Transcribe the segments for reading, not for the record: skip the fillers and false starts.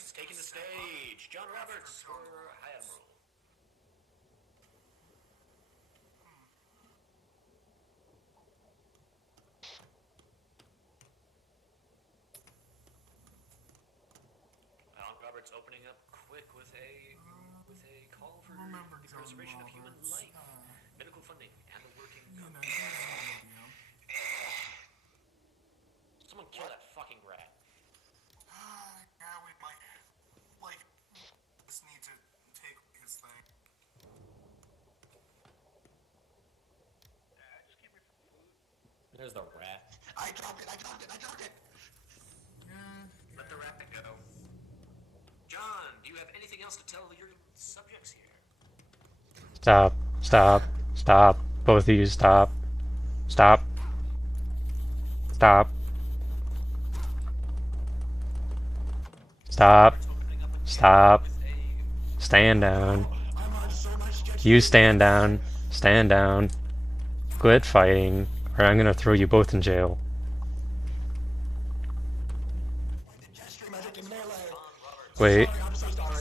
Roberts taking the stage. John Roberts for High Admiral. Roberts opening up quick with a call for the preservation of human life, medical funding, and the working. Someone kill that fucking rat. Yeah, we might. Like, just need to take his thing. Yeah, I just came here for food. There's the rat. I dropped it. Let the rat go. John, do you have anything else to tell your subjects here? Stop. Stop. Stop. Both of you stop. Stop. Stop. Stop. Stop. Stand down. You stand down. Stand down. Quit fighting, or I'm gonna throw you both in jail. Wait.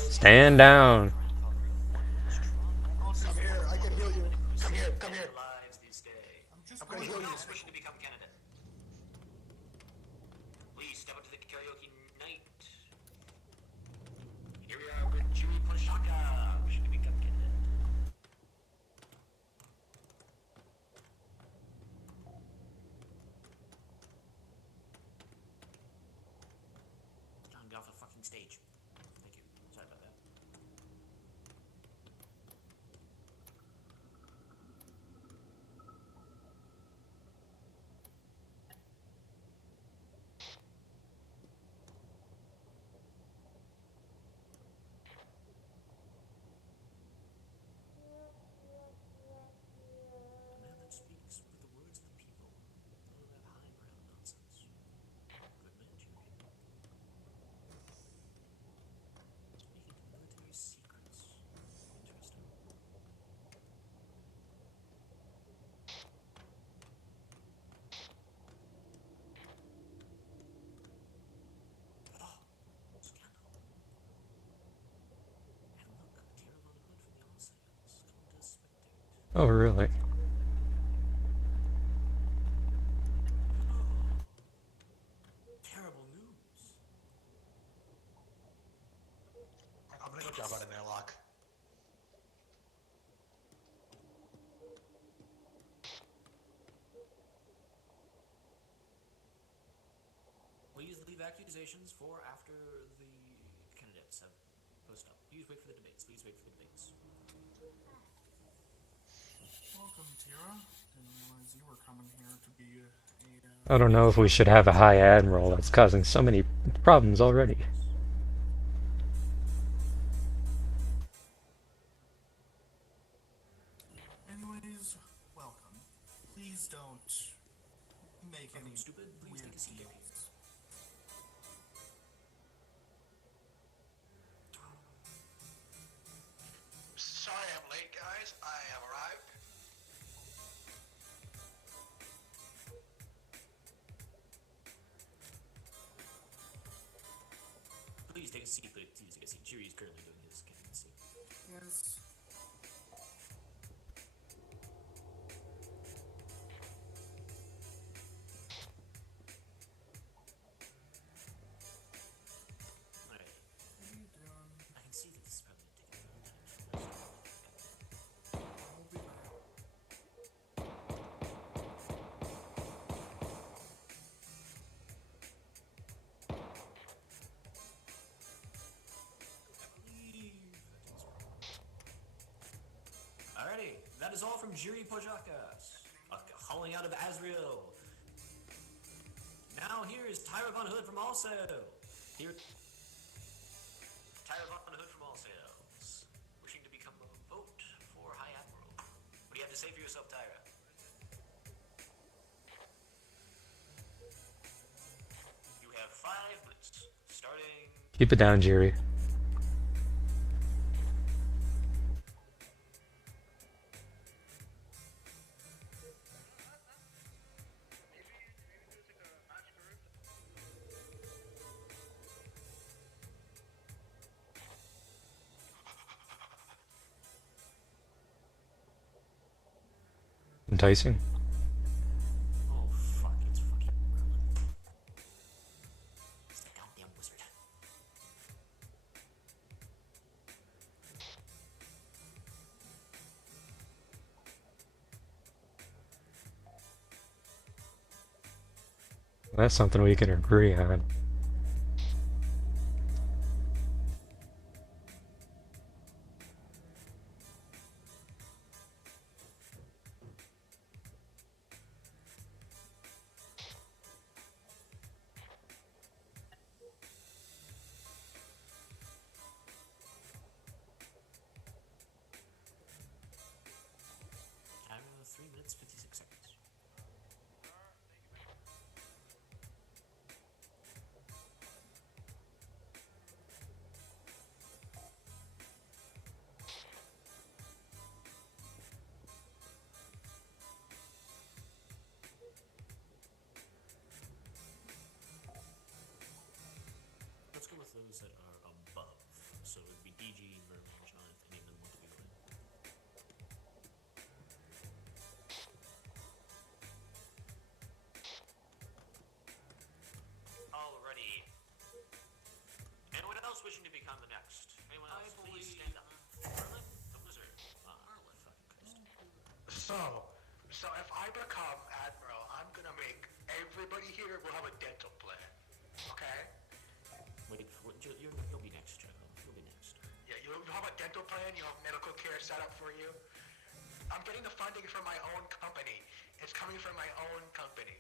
Stand down. Come here, I can heal you. Come here. Lives this day. I'm gonna heal you. Wishing to become candidate. Please step up to the karaoke night. Here we are with Jimmy Poshaka, wishing to become candidate. John, get off the fucking stage. Thank you. Sorry about that. Speaks with the words of the people. None of that highbrow nonsense. Good man, Jerry. Speaking to military secrets. Interesting. Oh, scandal. And look, Tara Von Hood from the All Sales. Come to spectate. Oh, really? Terrible news. I'm gonna go jump out of there, Locke. Please leave accusations for after the candidates have posted up. Please wait for the debates. Please wait for the debates. Welcome, Tira. Didn't realize you were coming here to be a I don't know if we should have a High Admiral that's causing so many problems already. Anyways, welcome. Please don't make any stupid. Please take a seat. Sorry I'm late, guys. I have arrived. Please take a seat. Please take a seat. Jerry is currently doing his candidacy. Yes. Alright. What are you doing? I can see that this is probably taking a lot of time. I'll be back. Alrighty, that is all from Jiri Pojakas, hauling out of Azrael. Now here is Tyra Von Hood from All Sales. Here, Tyra Von Hood from All Sales, wishing to become a vote for High Admiral. What do you have to say for yourself, Tyra? You have 5 minutes, starting. Keep it down, Jerry. enticing. Oh fuck, it's fucking Merlin. It's the goddamn wizard. That's something we can agree on. Time 3 minutes 56 seconds. Let's go with those that are above. So it would be DG, Merlin, John, if any of them want to be away. Alrighty. Anyone else wishing to become the next? Anyone else? Please stand up. Merlin, the wizard. Merlin, fucking Christ. So if I become Admiral, I'm gonna make everybody here will have a dental plan. Okay? Wait, you'll be next, Jacob. You'll be next. Yeah, you'll have a dental plan, you'll have medical care set up for you. I'm getting the funding from my own company. It's coming from my own company.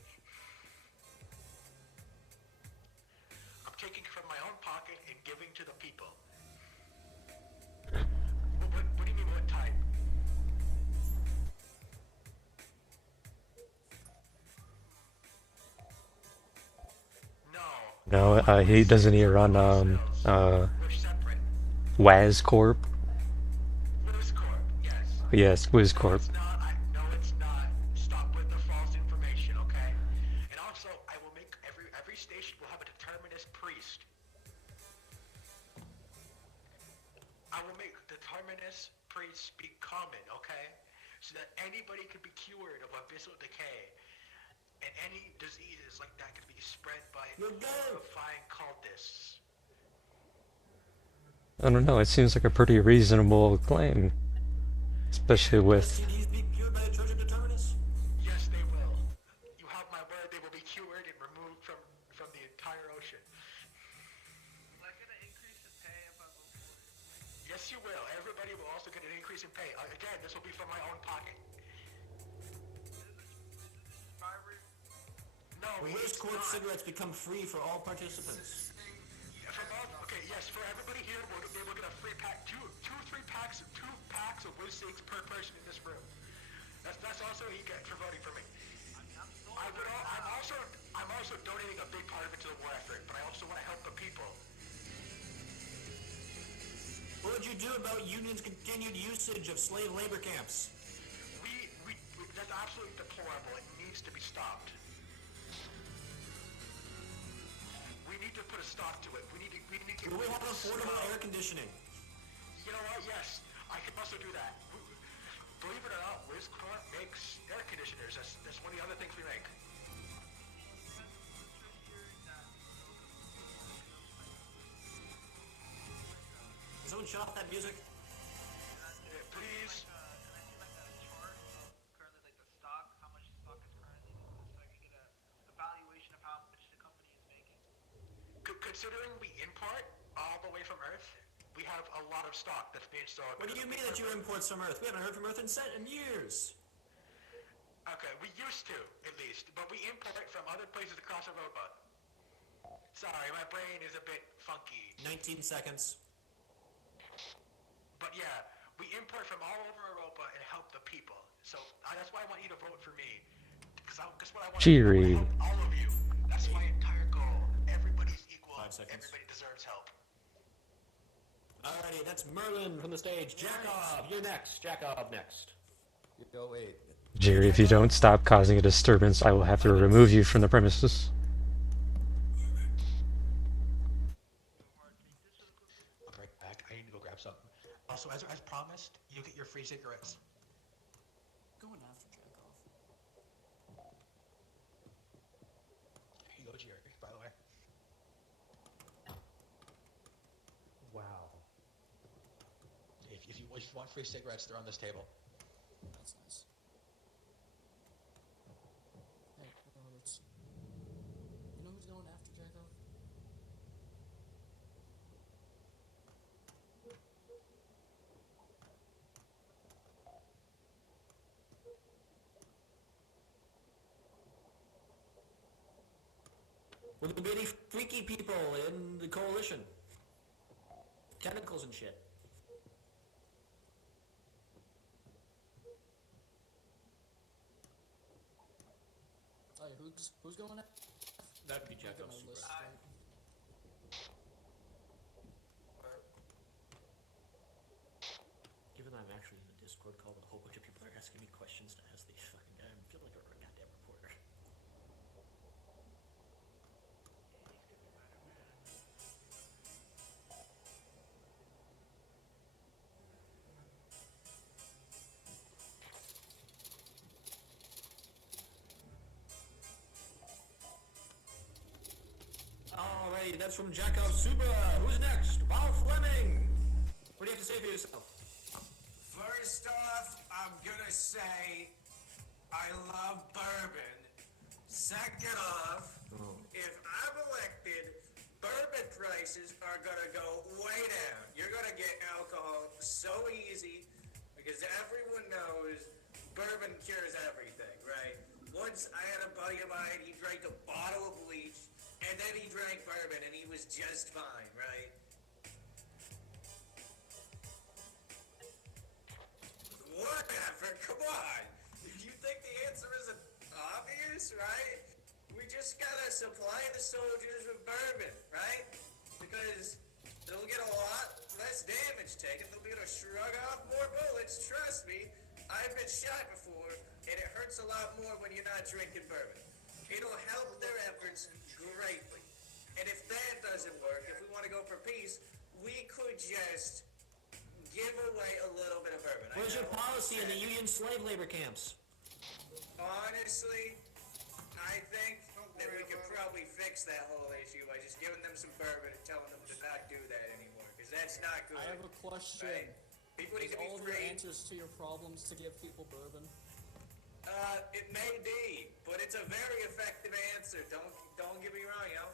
I'm taking from my own pocket and giving to the people. What do you mean, what type? No. No, he doesn't he run We're separate. Waz Corp? Wiz Corp, yes. Yes, Wiz Corp. No, it's not. Stop with the false information, okay? And also, I will make every station will have a determinist priest. I will make determinist priests be common, okay? So that anybody could be cured of abyssal decay. And any diseases like that could be spread by horrifying cultists. I don't know, it seems like a pretty reasonable claim. Especially with... CDs be cured by a Trojan determinist? Yes, they will. You have my word, they will be cured and removed from the entire ocean. Am I gonna increase the pay if I vote for it? Yes, you will. Everybody will also get an increase in pay. Again, this will be from my own pocket. No, Wiz it's Corp not. cigarettes become free for all participants. Okay, yes, for everybody here, they will get a free pack, two packs of Wiz Cigs per person in this room. That's also what you get for voting for me. I'm also donating a big part of it to the war effort, but I also want to help the people. What would you do about unions' continued usage of slave labor camps? That's absolutely deplorable. It needs to be stopped. We need to put a stop to it. We need to get Will we have affordable air conditioning? You know what? Yes, I can also do that. Believe it or not, Wiz Corp makes air conditioners. That's one of the other things we make. Can someone shut off that music? Yeah, please. Can I see like a chart of currently like the stock, how much the stock is currently, so I can get a evaluation of how much the company is making? Considering we import all the way from Earth, we have a lot of stock that's being sold. What do you mean that you import from Earth? We haven't heard from Earth in years. Okay, we used to, at least, but we import from other places across Europa. Sorry, my brain is a bit funky. 19 seconds. But yeah, we import from all over Europa and help the people. So that's why I want you to vote for me. Because what I want Cheery. to help all of you. That's my entire goal. Everybody's equal. 5 seconds. Everybody deserves help. Alrighty, that's Merlin from the stage. Jacob, you're next. Jacob next. Yo, wait. Jerry, if you don't stop causing a disturbance, I will have to remove you from the premises. I'll be right back. I need to go grab something. Also, as promised, you get your free cigarettes. Going after Jacob. if you want free cigarettes, they're on this table. That's nice. Hey, let's... You know who's going after Jacob? Will there be any freaky people in the Coalition? Tentacles and shit. Oh, yeah, who's going after? That'd be Look at Jacob's my super. list, right? Given that I'm actually in the Discord call with a whole bunch of people that are asking me questions to ask these fucking guy, I feel like a goddamn reporter. Alrighty, that's from Jacob Super. Who's next? Val Fleming. What do you have to say for yourself? First off, I'm gonna say I love bourbon. Second off, if I'm elected, bourbon prices are gonna go way down. You're gonna get alcohol so easy because everyone knows bourbon cures everything, right? Once I had a buddy of mine, he drank a bottle of bleach and then he drank bourbon and he was just fine, right? Whatever, come on. You think the answer isn't obvious, right? We just gotta supply the soldiers with bourbon, right? Because they'll get a lot less damage taken. They'll be able to shrug off more bullets. Trust me, I've been shot before, and it hurts a lot more when you're not drinking bourbon. It'll help their efforts greatly. And if that doesn't work, if we want to go for peace, we could just give away a little bit of bourbon. What is your policy in the Union slave labor camps? Honestly, I think that we could probably fix that whole issue by just giving them some bourbon and telling them to not do that anymore, because that's not good. I have a question. Right? People need Is to be all of your free. answers to your problems to give people bourbon? It may be, but it's a very effective answer. Don't get me wrong, yo.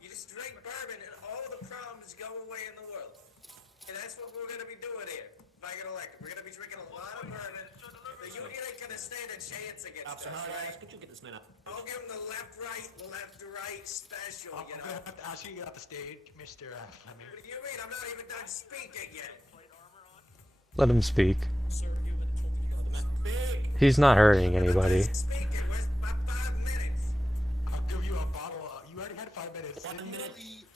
You just drink bourbon and all the problems go away in the world. And that's what we're going to be doing here. If I get elected, we're going to be drinking a lot of bourbon. The union ain't going to stand a chance against Officer us, Harding, right? could you get this man up? I'll give him the left-right special, I'm you gonna know? have to ask you to get off the stage, Mr. Fleming. What do you mean? I'm not even done speaking yet. Let him speak. Sir, you've been told to The go. man big. He's not hurting anybody. Speaking. Where's my 5 minutes? I'll give you a bottle. You already had 5 minutes. 1 minute.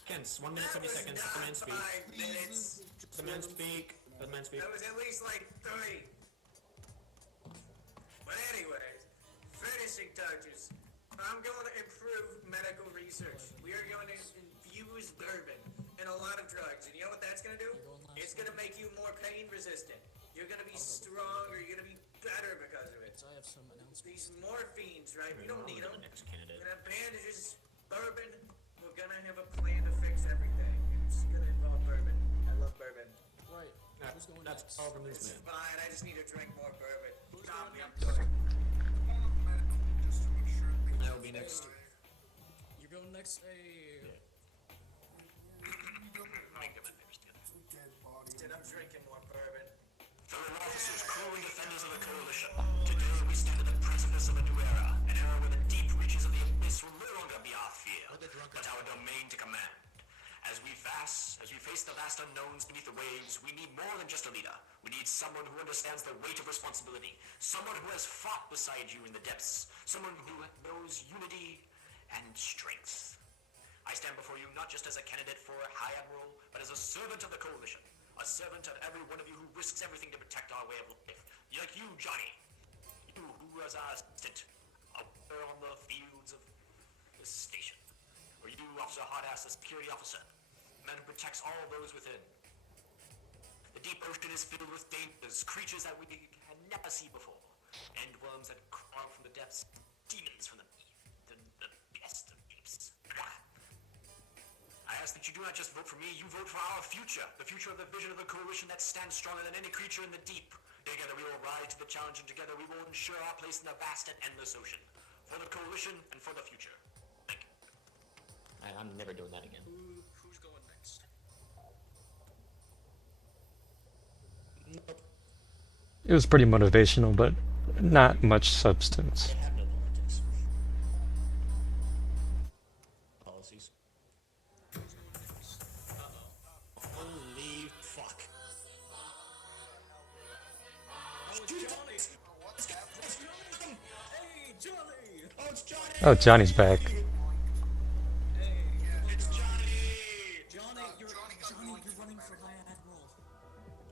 Kens, 1 minute, 70 seconds. Let the man speak. 5 minutes. Let the man speak. Let the man speak. That was at least like 3. But anyways, finishing touches. I'm going to improve medical research. We are going to infuse bourbon and a lot of drugs. And you know what that's going to do? It's going to make you more pain resistant. You're going to be stronger. You're going to be better because of it. So I have some announcements. These morphines, right? We don't need them. The next We're candidate. going to have bandages, bourbon. We're going to have a plan to fix everything. It's going to involve bourbon. I love bourbon. Right. Who's going That's next? all from this It's man. fine. I just need to drink more bourbon. Stop me. I'm next? good. I will be next. You're going next. Hey. Instead, I'm drinking more bourbon. Fellow officers, crew and defenders of the Coalition, today we stand at the precipice of a new era, an era where the deep reaches of the abyss will no longer be our fear, but our domain to command. As we face the vast unknowns beneath the waves, we need more than just a leader. We need someone who understands the weight of responsibility, someone who has fought beside you in the depths, someone who knows unity and strength. I stand before you not just as a candidate for High Admiral, but as a servant of the Coalition, a servant of every one of you who risks everything to protect our way of life. Like you, Johnny, you who was our assistant out there on the fields of the station, or you, Officer Hardass, the security officer, the man who protects all those within. The deep ocean is filled with dangers, creatures that we had never seen before, endworms that crawl from the depths, demons from the best of deeps. I ask ask that you do not just vote for me, you vote for our future. The future of the vision of the coalition that stands stronger than any creature in the deep. Together we will rise to the challenge, and together we will ensure our place in the vast and endless ocean. For the coalition and for the future. Thank you. I'm never doing that again. Who's going next? Nope. It was pretty motivational, but not much substance. I have no politics. Policies. Holy fuck. Oh, it's Johnny! What's happening? Hey, Johnny! Oh, it's Johnny! Oh, Johnny's back. It's Johnny! Johnny, you're running for High Admiral.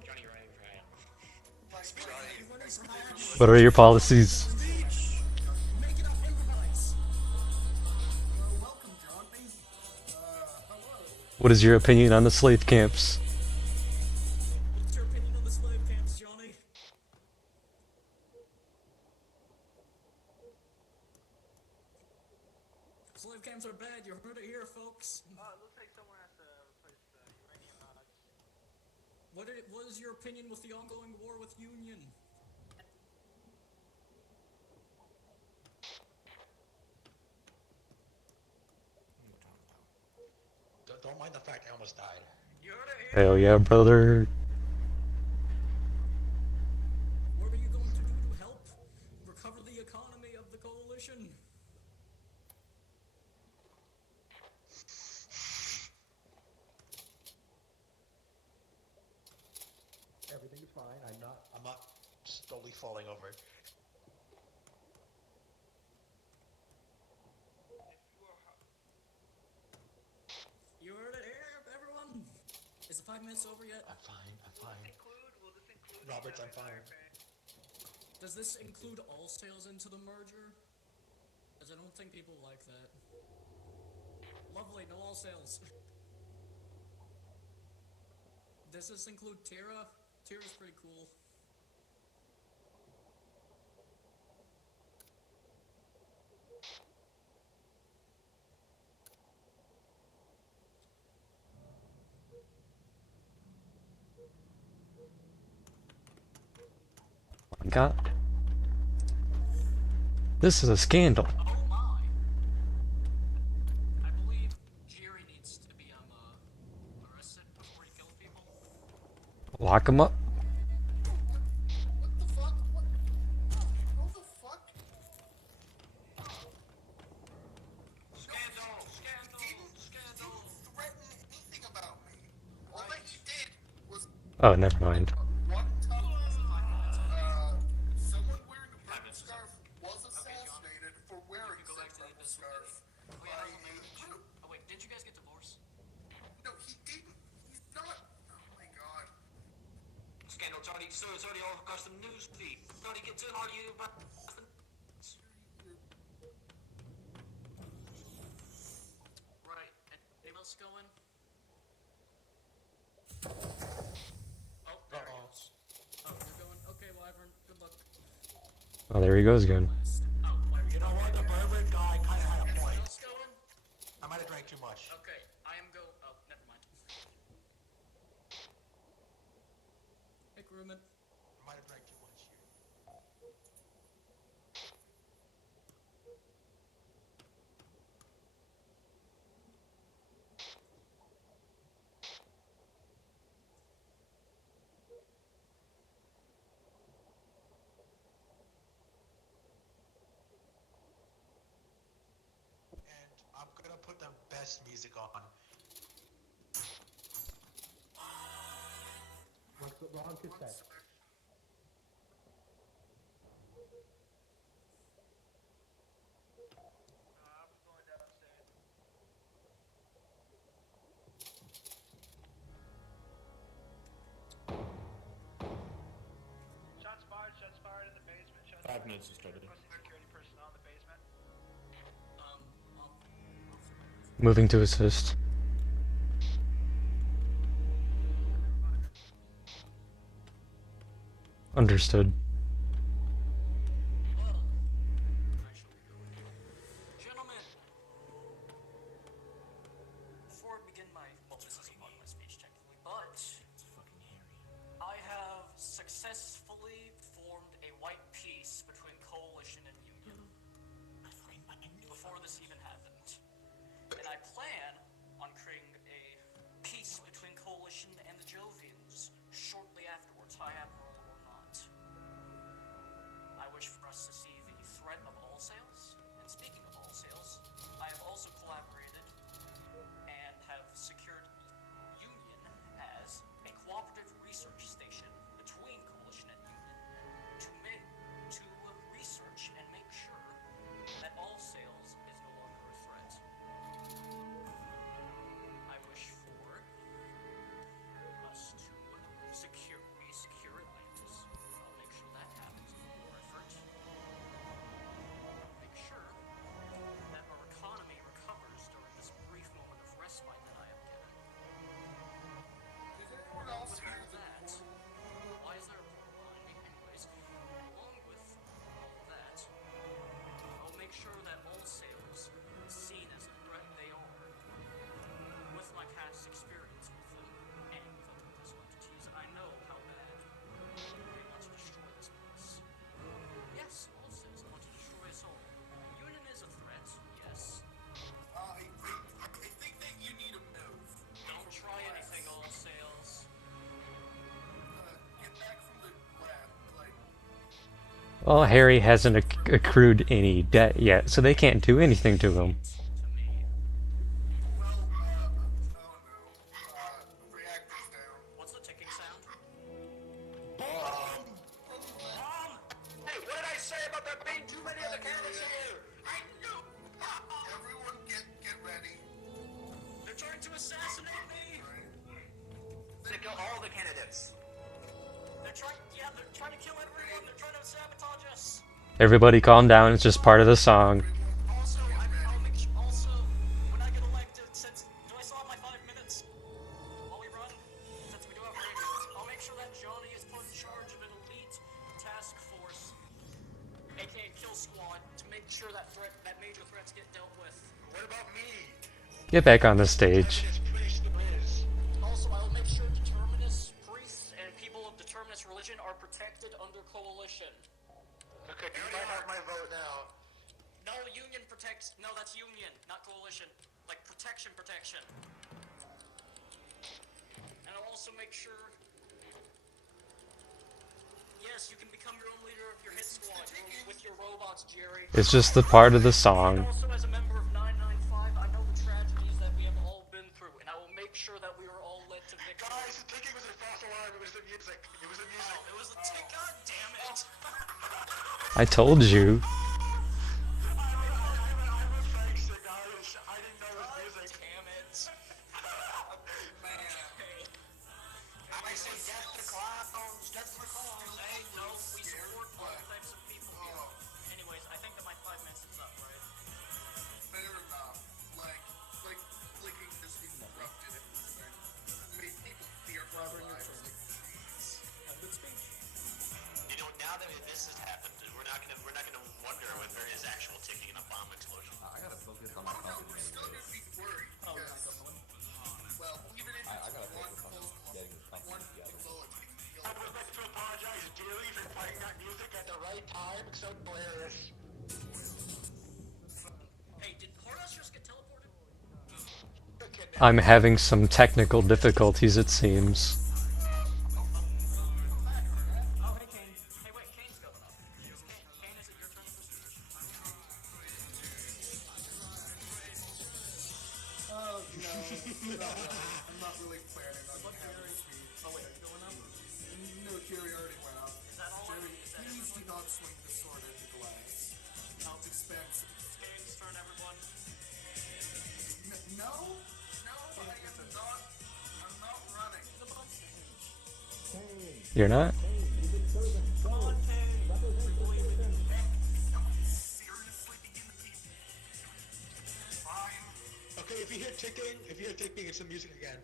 Johnny, you're running for High You're running for High Admiral. What are your policies? Make it up, improvise. Welcome, Johnny. Hello. What is your opinion on the slave camps? What's your opinion on the slave camps, Johnny? Slave camps are bad, you heard it here, folks. Looks like someone has to replace the uranium rods. What is your opinion with the ongoing war with Union? Don't mind the fact I almost died. You heard it here. Hell yeah, brother. What are you going to do to help recover the economy of the coalition? Everything is fine. I'm not slowly falling over. You heard it here, everyone. Is the 5 minutes over yet? I'm fine. Will this include Roberts, I'm fire fine. pay? Does this include all sales into the merger? Because I don't think people like that. Lovely, no all sales. Does this include Tira? Tira's pretty cool. God. This is a scandal. Oh my! I believe Jerry needs to be arrested before he kills people. Lock him up. What the fuck? What? Who the fuck? Scandal! Didn't threaten anything about me. All that he did was Oh, never mind. one time, someone wearing a purple scarf was assassinated for wearing said purple scarf. Oh yeah, oh wait, did you guys get divorced? No, he didn't. He's not. Oh my god. Scandal, Johnny, so it's already all across the news feed. Johnny gets in on you, but... Right. Anyone else going? Oh, there he goes. Oh, you're going? Okay, Wyvern. Good luck. Oh, there he goes again. Oh, Wyvern. You know what? The bourbon guy kind of had a Anyone point. else going? I might have drank too much. Okay, I am go. Oh, never mind. Hey, crewman. I might have drank too much. And I'm gonna put the best music on. What's the wrong cassette? I'm going downstairs. Shots fired in the basement. Shots 5 fired. minutes to start it. Requesting security personnel in the basement. Moving to assist. Understood. Well, I shall be going. Gentlemen, before I begin my successfully formed a white peace between Coalition and Union. Before this even happened. And I plan on creating a peace between Coalition and the Jovians shortly afterwards, High Admiral or not. I wish for us to see the threat of all sails. And speaking of all sails, I have also collaborated and have secured Union as a cooperative research station between Coalition and Union to research and make sure that all sails is no longer a threat. I wish for us to secure Atlantis. I'll make sure that happens in the war effort. Make sure that our economy recovers during this brief moment of respite that I am given. Is anyone else With here all the that, portal? why is there a portal behind me? Anyways, along with all that, I'll make sure that all sails are seen as the threat they are. With my past experience with them and with other missile entities, I know how bad they want to destroy this place. Yes, all sails want to destroy us all. Union is a threat, yes. I think that you need a move. Don't try anything, all sails. Get back from the lab, like, Well, Harry hasn't accrued any debt yet, so they can't do anything to him. To me. well, oh no, reactor's down. What's the ticking sound? Bomb! Hey, what did I say about there being too many of the cannons here? I knew! Everyone get ready. They're trying to assassinate me! To kill all the candidates. They're trying to kill everyone. They're trying to sabotage us. Everybody calm down, it's just part of the song. Also, I'll make sure, when I get elected, do I still have my 5 minutes while we run? Since we do have radios, I'll make sure that Johnny is put in charge of an elite task force, aka kill squad, to make sure that major threats get dealt with. What about me? Get back on the stage. Just finish the biz. Also, I will make sure Determinus priests and people of Determinus religion are protected under Coalition. Okay, you might have my vote now. No, Union protects. No, that's Union, not Coalition. Like protection. And I'll also make sure. Yes, you can become your own leader of your hit squad with your robots, Jerry. It's just the part of the song. Also, as a member of 995, I know the tragedies that we have all been through, and I will make sure that we are all led to victory. Guys, the ticking was a false alarm. It was the music. It was the music. It was a tick. God damn it! I told you. I'm a prankster, guys. I didn't know it was music. Damn it! I say death to clowns. Death to clowns. Hey, no, we support all types of people here. Anyways, I think that my 5 minutes is up, right? Fair enough. Like clicking just interrupted everything. Made people fear for their lives. Like, jeez. You know, now that this has happened, we're not gonna wonder if there is actual ticking and a bomb explosion. I gotta focus on my Oh no, puppet we're still gonna be worried. Because, well, even if I it's gotta one focus on full, getting this company one together. bullet, we can kill I would like to apologize dearly for playing that music at the right time. It's so hilarious. Hey, did Horus just get teleported? I'm having some technical difficulties, it seems. Oh, hey, Kane. Hey, wait, Kane's going up. Kane, is it your turn at this position? Oh, no. I'm not really planning on having a speech. Oh, wait, are you going up? No, Jerry already went up. Is that all? Jerry, Is that please do everyone? not swing the sword into glass. No. It's expensive. It's Kane's turn, everyone. No, I'm not running. You're not? Come on, Kane. We believe in you. Seriously begin the piece. Fine. Okay, if you hear ticking, it's the music again.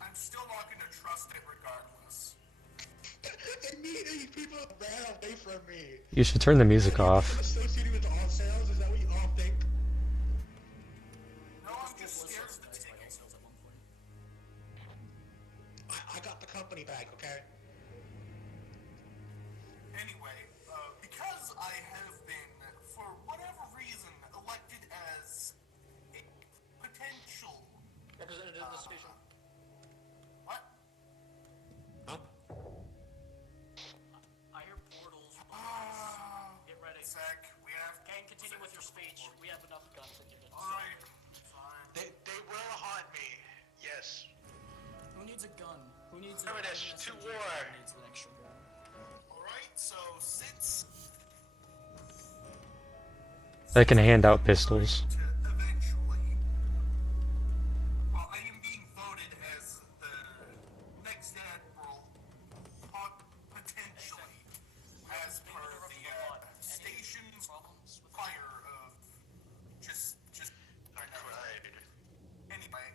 I'm still not gonna trust it regardless. Immediately, people ran away from me. You should turn the music off. Associated with all sales, is that what you all think? No, I'm just scared of the ticking. I got the company bag, okay? Anyway, because I have been, for whatever reason, elected as a potential. Representative of the station. What? Huh? I hear portals. Boys. Get ready. Zach, we have. Kane, continue with your speech. We have enough guns to get it. Alright, fine. They will haunt me. Yes. Who needs a gun? Who needs Remember this, to war. Who needs an extra gun? Alright, so since I can hand out pistols. to eventually, well, I am being voted as the next admiral, potentially, as per the station's fire of just. I cried. Anyway,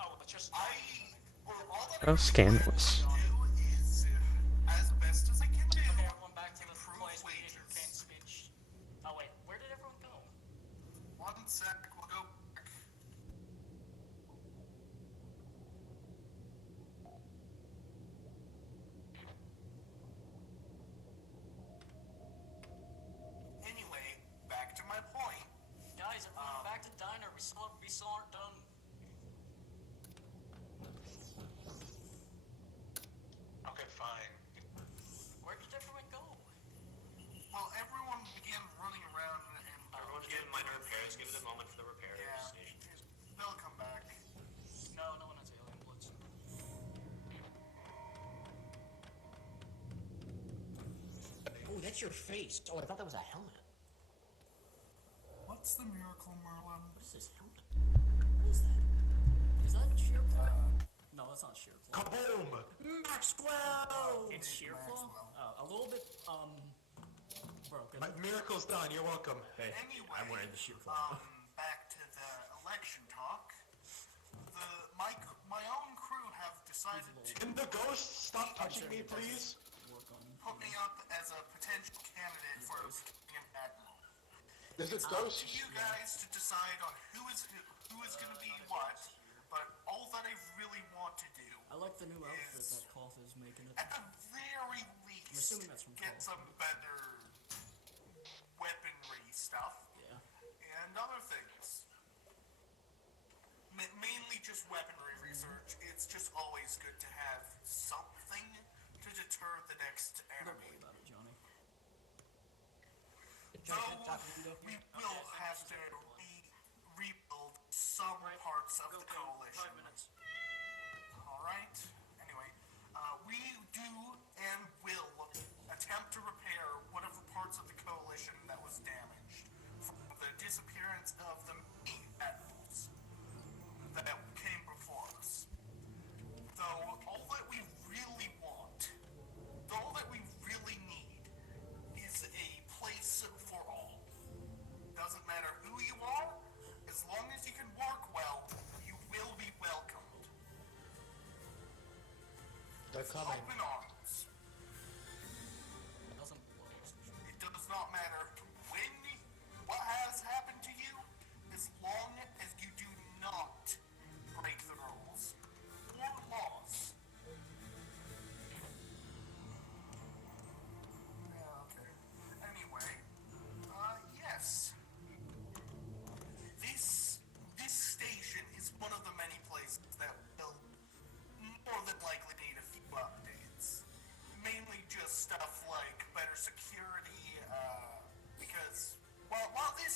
Oh, but just all that How scandalous. I do is, as best as I can do, okay, everyone back to the improve place where you did your wages. Kane's speech. Oh wait, where did everyone go? One sec, we'll go back. Anyway, back to my point. Guys, everyone back to diner. We still aren't done. Okay, fine. Where did everyone go? Well, everyone began running around and Everyone's doing minor repairs. Give it a moment for the repair yeah, station. they'll come back. No, no one has alien bloods. Oh, that's your face. Oh, I thought that was a helmet. What's the miracle, Merlin? What is this helmet? What is that? Is that Sheerclaw? No, that's not Sheerclaw. Kaboom! Maxwell! It's Sheerclaw? Maxwell. A little bit, broken. My miracle's done. You're welcome. Hey, Anyway, I'm wearing the shoe back to the election talk. My own crew have decided to Can the ghost stop touching me, please? Work on put me up as a potential candidate for being an admiral. Is it Up ghost? to you guys to decide on who is going to be what, but all that I really want to do, I like the new outfit that Koth is making it. at the very least, assuming that's from get Call. some better weaponry stuff Yeah. and other things. Mainly just weaponry research. It's just always good to have something to deter the next Don't enemy. worry about it, Johnny. Though we will have to rebuild some parts of the coalition. 5 minutes. Alright? Anyway, we do and will attempt to repair whatever parts of the coalition that was damaged from the disappearance of the many admirals that came before us. Though all that we really want, all that we really need, is a place for all. Doesn't matter who you are, as long as you can work well, you will be welcomed. They're coming. Open arms. It doesn't blow. It does not matter when, what has happened to you, as long as you do not break the rules or laws. Yeah, okay. Anyway, yes. This station is one of the many places that will more than likely need a few updates. Mainly just stuff like better security, because while this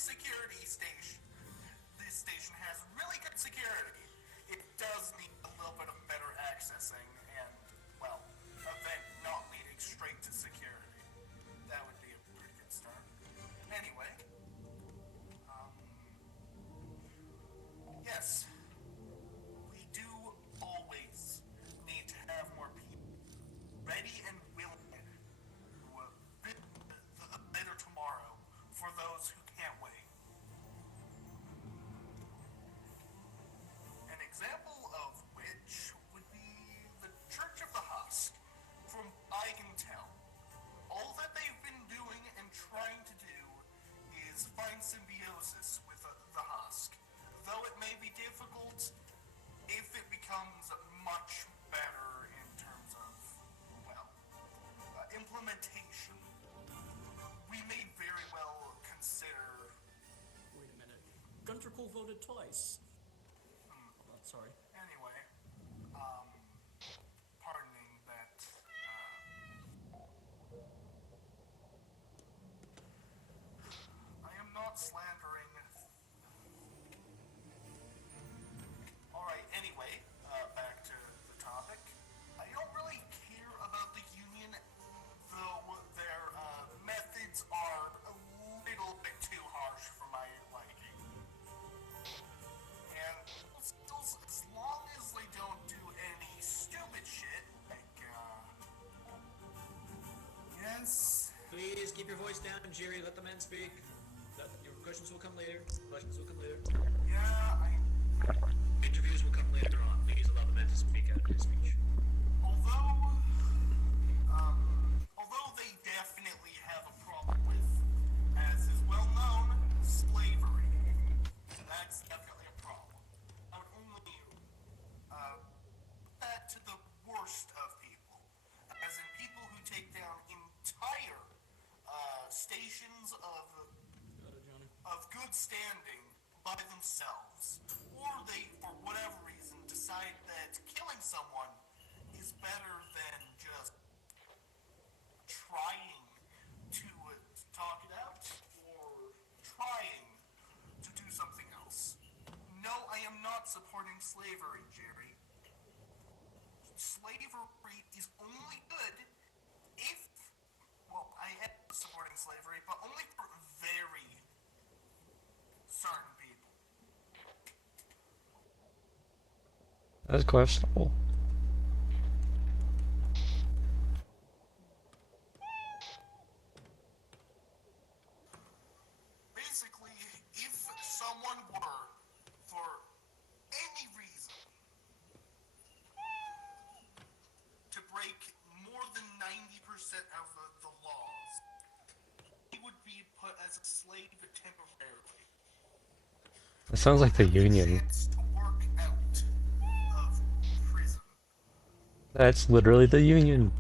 station has really good security, it does need a little bit of better accessing and, well, event not leading straight to security. That would be a pretty good start. Anyway, yes, we do always need to have more people ready and willing who will bid the better tomorrow for those who can't wait. An example of which would be the Church of the Husk. From I can tell, all that they've been doing and trying to do is find symbiosis with the Husk. Though it may be difficult uncle voted twice. Oh, sorry. Anyway, pardoning that, I am not slandering. Alright, anyway, back to the topic. I don't really care about the Union, though their, methods are a little bit too harsh for my liking. And as long as they don't do any stupid shit, like, yes. Please keep your voice down, Jerry. Let the men speak. Your questions will come later. Yeah, Interviews will come later on. Please allow the men to speak out their speech. although they definitely have a problem with, as is well known, slavery. That's definitely a problem. I would only, that to the worst of people. As in people who take down entire, stations of good standing by themselves. Or they, for whatever reason, decide that killing someone is better than just trying to talk it out or trying to do something else. No, I am not supporting slavery, Jerry. Slavery is only good if, well, I am supporting slavery, but only for very certain people. That's questionable. Basically, if someone were, for any reason, to break more than 90% of the laws, he would be put as a slave temporarily. It sounds like the Union. Chance to work out of prison. That's literally the Union.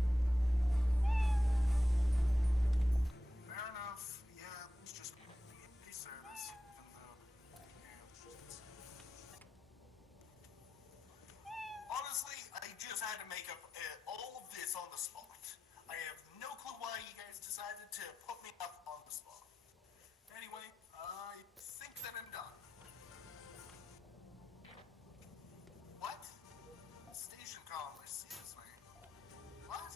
Fair enough. Yeah, it's just community service, even though, yeah, honestly, I just had to make up all of this on the spot. I have no clue why you guys decided to put me up on the spot. Anyway, I think that I'm done. What? Station caller, excuse me. What?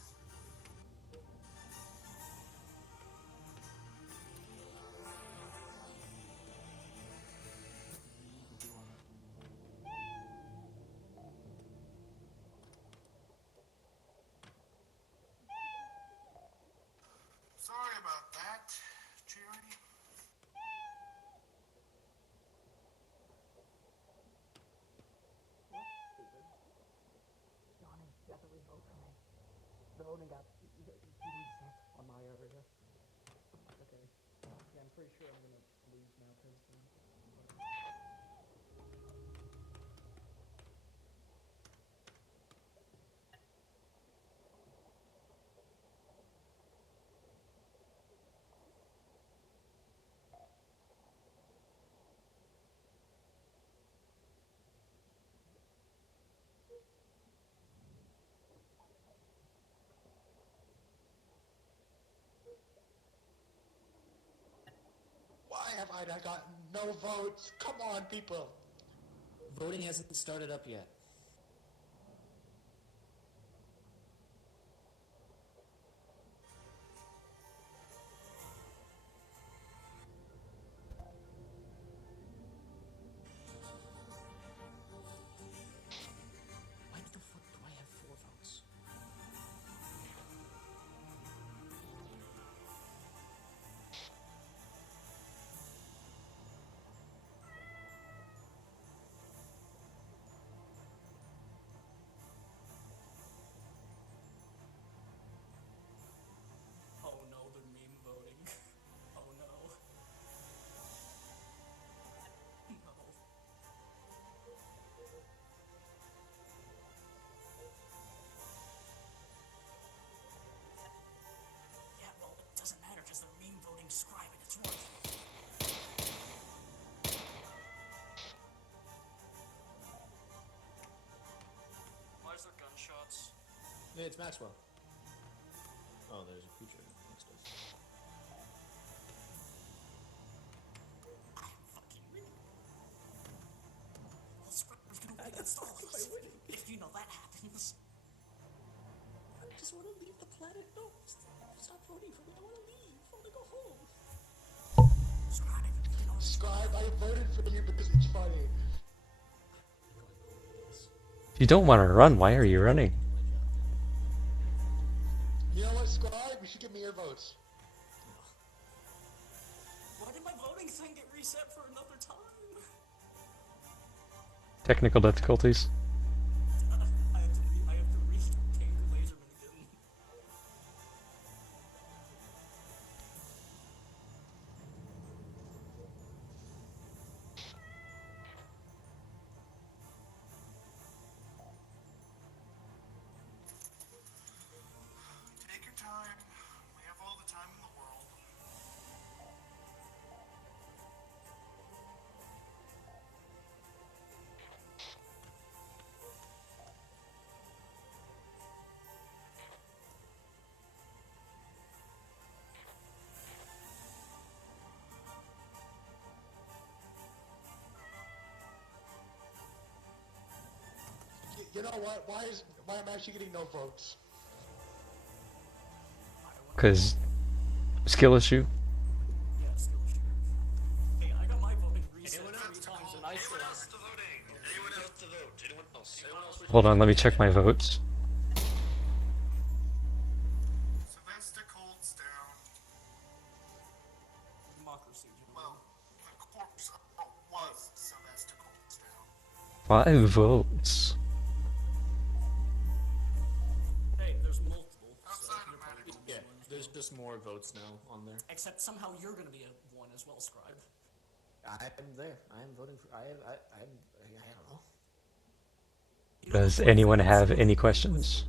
Sorry about that, Jerry. Johnny, definitely vote for me. The voting got reset on my area. Okay. Yeah, I'm pretty sure I'm gonna lose now pretty soon. Why have I got no votes? Come on, people. Voting hasn't started up yet. Why the fuck do I have 4 votes? Yeah, it's Maxwell. Oh, there's a creature next to us. If you know that happens. I just want to leave the planet. No, stop voting for me. I want to leave. I want to go home. Scribe, I voted for you because it's funny. If you don't want to run, why are you running? You know what, Scribe? You should give me your votes. Why did my voting thing get reset for another time? Technical difficulties. I have to re-ping Laserman again. Take your time. We have all the time in the world. You know what? Why am I actually getting no votes? Because skill issue. Yeah, skill issue. Hey, I got my voting reset 3 times and I still Anyone else to voting? Anyone else to vote? Anyone else? Anyone else? Hold on, let me check my votes. Sylvester Cold's down. democracy. Well, the corpse of what was Sylvester Cold's down. 5 votes. Hey, there's multiple. Outside So of you're probably magic. gonna be Yeah, one. there's just more votes now on there. Except somehow you're gonna be a one as well, Scribe. I'm there. I'm voting for. I don't know. You know Does the funny anyone thing is, have any questions?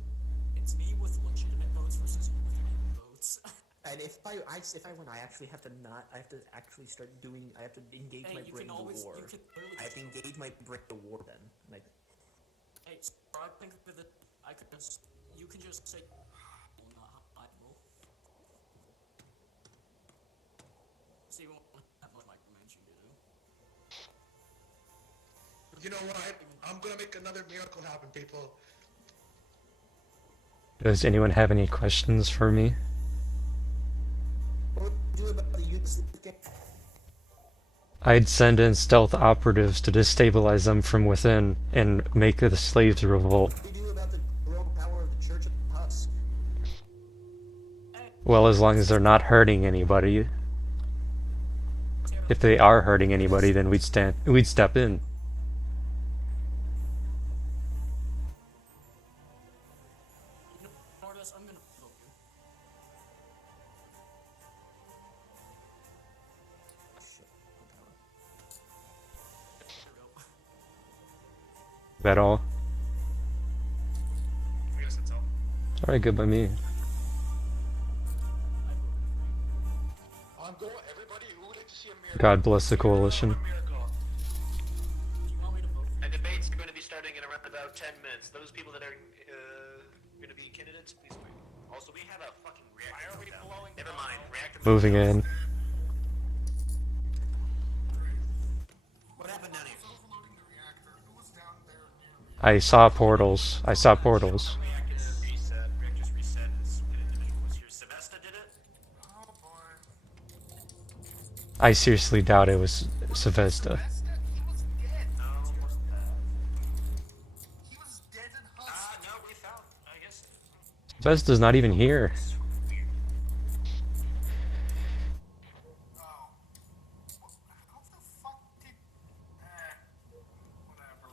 It's me with legitimate votes versus you with random votes. And if I win, I actually have to not. I have to actually start doing. I have to engage Hey, my you brain can in always. the war. You can literally. I have to engage my brain in the war then. Like, Hey, Scribe, think of it. I could just. You can just say. Well, not I will. See, we won't have much micromanaging to do. You know what? I'm gonna make another miracle happen, people. Does anyone have any questions for me? what would you do about the youth game? I'd send in stealth operatives to destabilize them from within and make the slaves revolt. What do you do about the growing power of the Church of the Husk? Well, as long as they're not hurting anybody. If they are hurting anybody, then we'd step in. You know, Nordus, I'm gonna vote you. Shit. Here we go. That all? I guess that's all. Alright, good by me. I voted I'm going. Everybody who would like to see a miracle. God bless the Coalition. A miracle. for you. Do you want me to vote for A you? debate's going to be starting in around about 10 minutes. Those people that are going to be candidates, please wait. Also, we have a fucking reactor. Why are we blowing? Never mind. Reactor. Moving in. What happened down here? Overloading the reactor. Who was down there near me? I saw portals. I saw portals. Reactor reset. Reactor's reset. An individual was here. Sylvester did it. Oh boy. I seriously doubt it was Sylvester. That's it. He was dead. No, it wasn't that. He was dead and husk. No, we found. I guess. Sylvester's not even here. Oh. How the fuck did... whatever.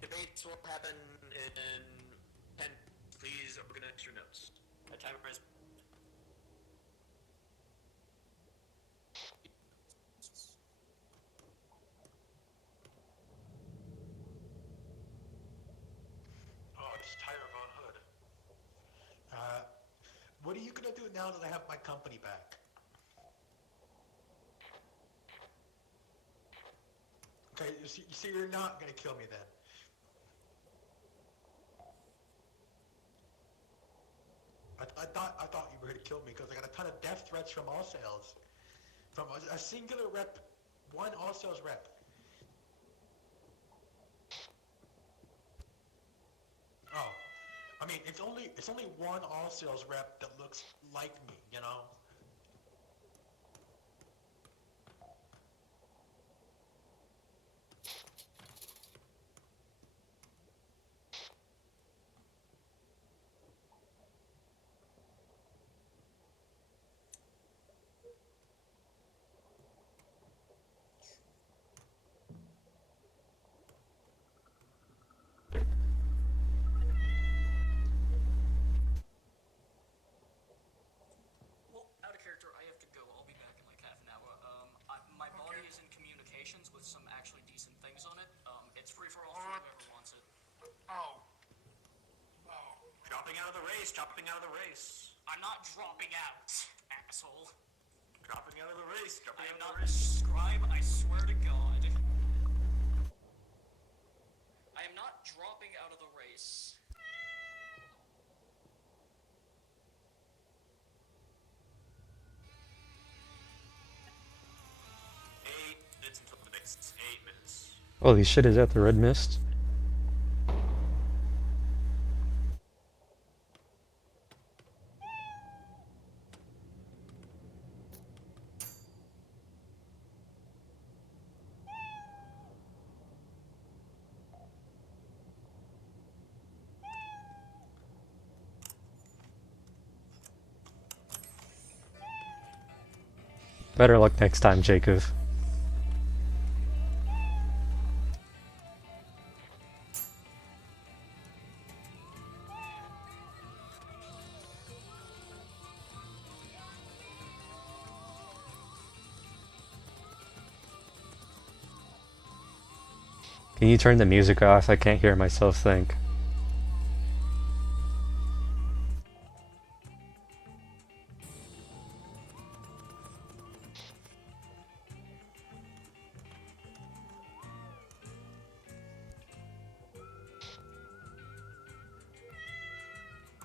Debates will happen in 10. Please, we're going to extra notes. The timer is. Oh, it's Tyravon Hood. What are you gonna do now that I have my company back? Okay, you see, you're not gonna kill me then. I thought you were gonna kill me because I got a ton of death threats from all sales, from a singular rep, one all sales rep. Oh, I mean, it's only one all sales rep that looks like me, you know. Well, out of character, I have to go. I'll be back in like half an hour. My body is in communications with some actually decent things on it. It's free for all for whoever wants it. Oh. Dropping out of the race, dropping out of the race. I'm not dropping out, asshole. Dropping out of the race, I dropping am out of not the race. scribe, I swear to God. I am not dropping out of the race. 8 minutes until the next 8 minutes. Holy shit, is that the red mist? Better luck next time, Jacob. Can you turn the music off? I can't hear myself think.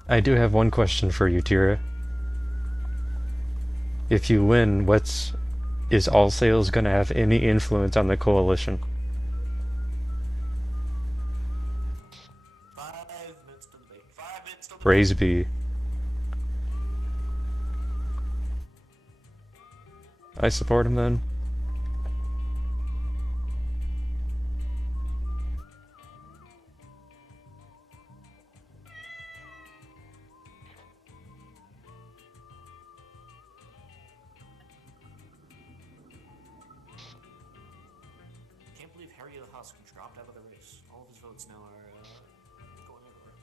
I do have one question for you, Tira. If you win, is All Sales gonna have any influence on the Coalition? 5 minutes till debate. 5 minutes till debate. Raise B. I support him then. Can't believe Harry the Husk dropped out of the race. All of his votes now are going everywhere.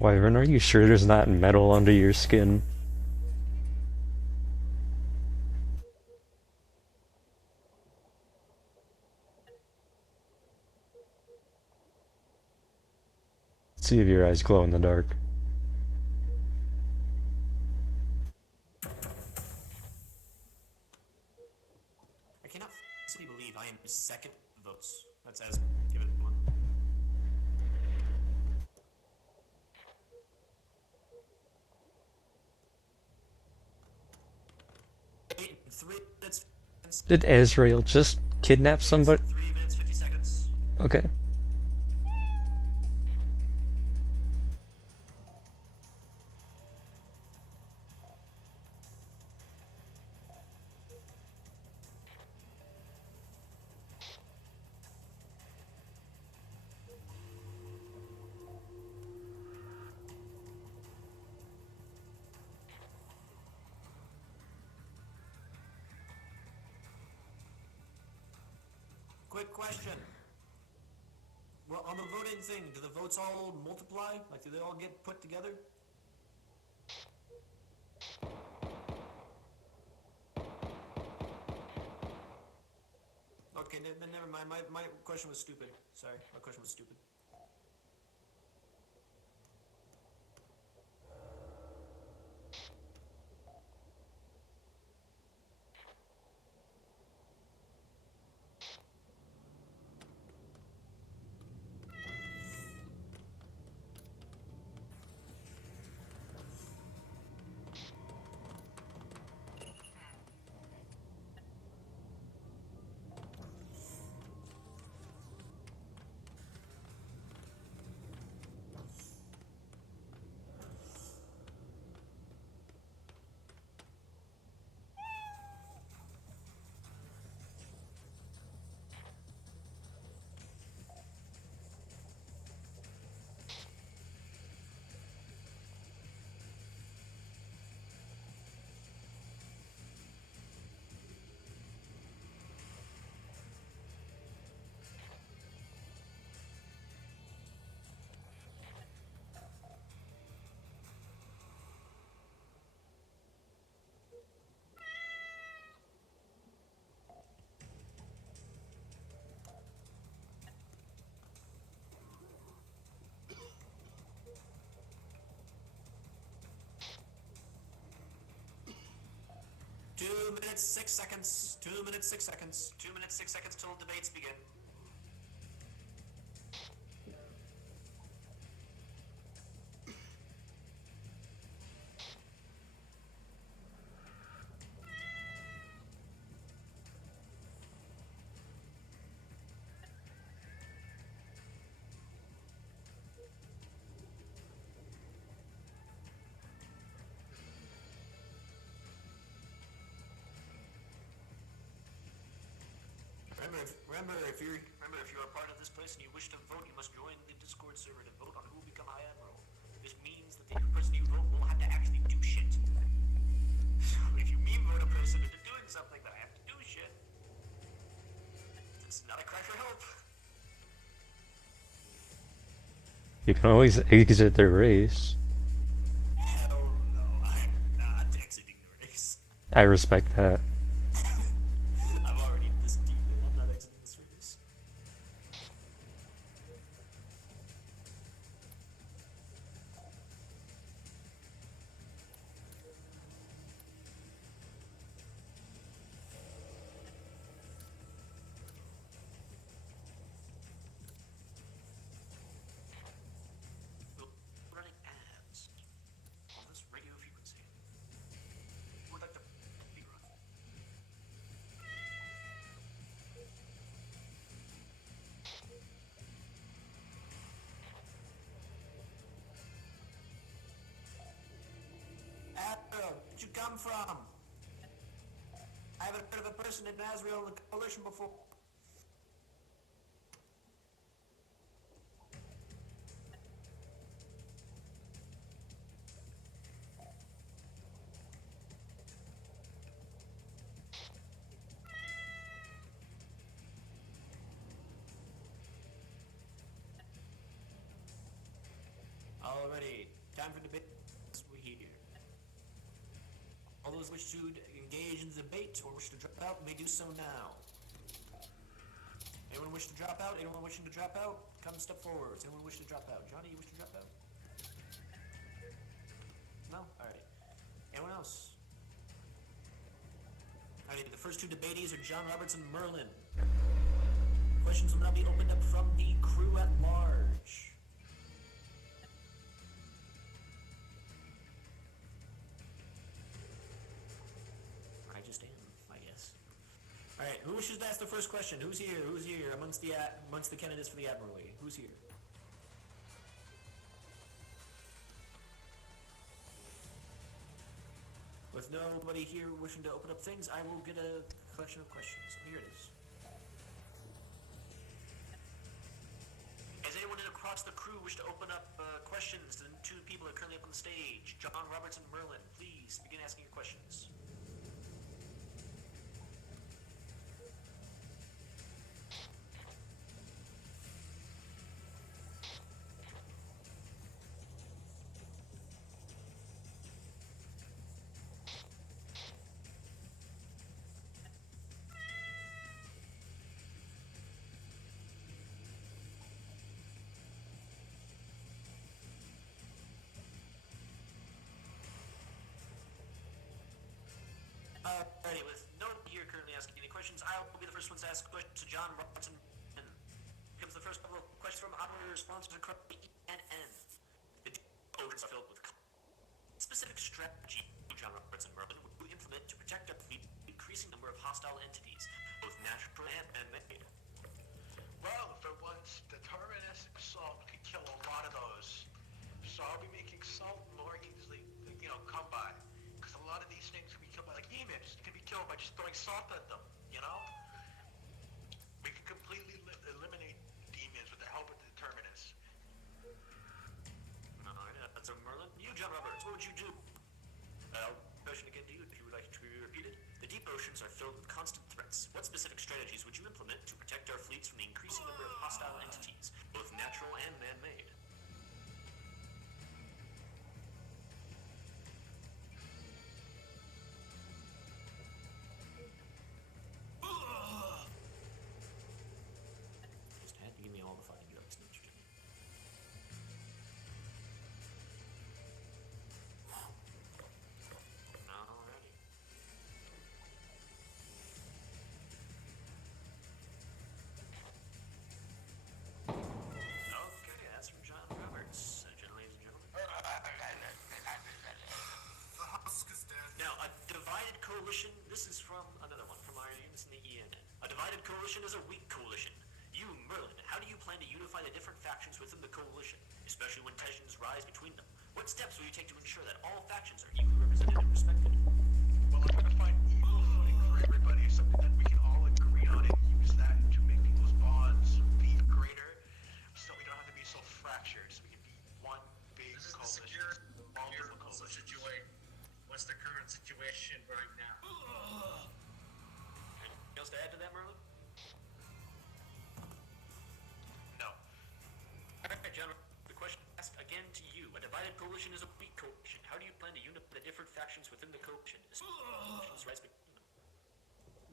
Wyvern, are you sure there's not metal under your skin? Let's see if your eyes glow in the dark. I cannot possibly believe I am second votes. That's as give it one. Three minutes. Did Azrael just kidnap somebody? 3 minutes 50 seconds. Okay. Quick question. Well, on the voting thing, do the votes all multiply? Like, do they all get put together? never mind. My question was stupid. Sorry, my question was stupid. Two minutes, 6 seconds. 2 minutes, 6 seconds. 2 minutes, 6 seconds till debates begin. Remember, if you're a part of this place and you wish to vote, you must join the Discord server to vote on who will become High Admiral. This means that the person you vote will have to actually do shit. So if you meme vote a person into doing something, then I have to do shit. It's not a cry for help. You can always exit the race. Hell no, I'm not exiting the race. I respect that. I'm already this deep in. I'm not exiting this race. Running ads on this radio frequency. Who would like to be run? Admiral, where'd you come from? I haven't heard of a person in Nazriel in the Coalition before. Alrighty, time for debate. We're here. All those wish to engage in the debate or wish to drop out may do so now. Anyone wish to drop out? Anyone wishing to drop out? Come step forward. Anyone wish to drop out? Johnny, you wish to drop out? No? Alright. Anyone else? Alright, the first two debatees are John Roberts and Merlin. Questions will now be opened up from the crew at large. I just am, I guess. Alright, who wishes to ask the first question? Who's here? Who's here amongst the candidates for the Admiralty? Who's here? With nobody here wishing to open up things, I will get a collection of questions. Here it is. Has anyone across the crew wish to open up questions to the two people that are currently up on the stage? John Roberts and Merlin, please begin asking your questions. Alrighty, with no one here currently asking any questions, I will be the first one to ask a question to John Robertson. Here comes the first couple of questions from our sponsors, ENN. The oceans are filled with specific strategy, John Robertson Merlin, would you implement to protect our fleet from an increasing number of hostile entities, both natural and man-made? Well, for once, deterministic salt could kill a lot of those. So I'll be making salt more easily, come by. Because a lot of these things can be killed by, like demons, can be killed by just throwing salt at them, We can completely eliminate demons with the help of the determinists. Alright, so Merlin, you, John Roberts, what would you do? Question again to you, if you would like to be repeated. The deep oceans are filled with constant threats. What specific strategies would you implement to protect our fleets from the increasing number of hostile entities, both natural and man-made? Just had to give me all the fighting jokes, didn't you? Alrighty. Okay, that's from John Roberts, ladies and gentlemen. The husk is dead. Now, a divided coalition, this is from another one, from our units in the ENN. A divided coalition is a weak coalition. You, Merlin, how do you plan to unify the different factions within the coalition, especially when tensions rise between them? What steps will you take to ensure that all factions are equally represented and respected? Well, I'm gonna find equal footing for everybody, something that we can all agree on and use that to make people's bonds be greater, so we don't have to be so fractured, so we can be one big coalition. What's the current situation right now? Anything else to add to that, Merlin? No. Alright, John, the question asked again to you. A divided coalition is a weak coalition. How do you plan to unify the different factions within the coalition?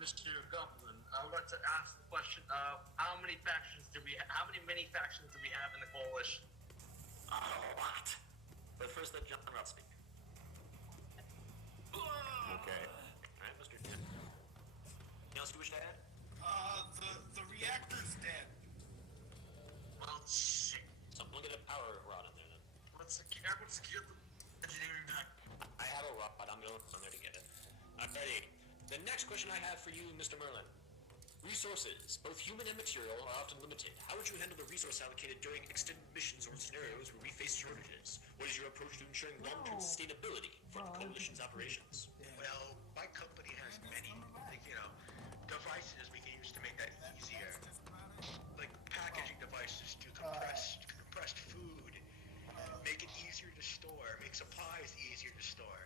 Mr. Goblin, I would like to ask the question of how many many factions do we have in the coalition? A lot. But first, let John Roth speak. Okay. Alright, Mr. Tim. Anything else you wish to add? The reactor's dead. Well, shit. Someone get a power rod in there then. Let's secure the engineering deck. I have a rod, I'm going on there to get it. Alrighty. The next question I have for you, Mr. Merlin. Resources, both human and material, are often limited. How would you handle the resource allocated during extended missions or scenarios where we face shortages? What is your approach to ensuring long-term sustainability for the Coalition's operations? Well, my company has many, devices we can use to make that easier. Like packaging devices to compressed food, make it easier to store, make supplies easier to store.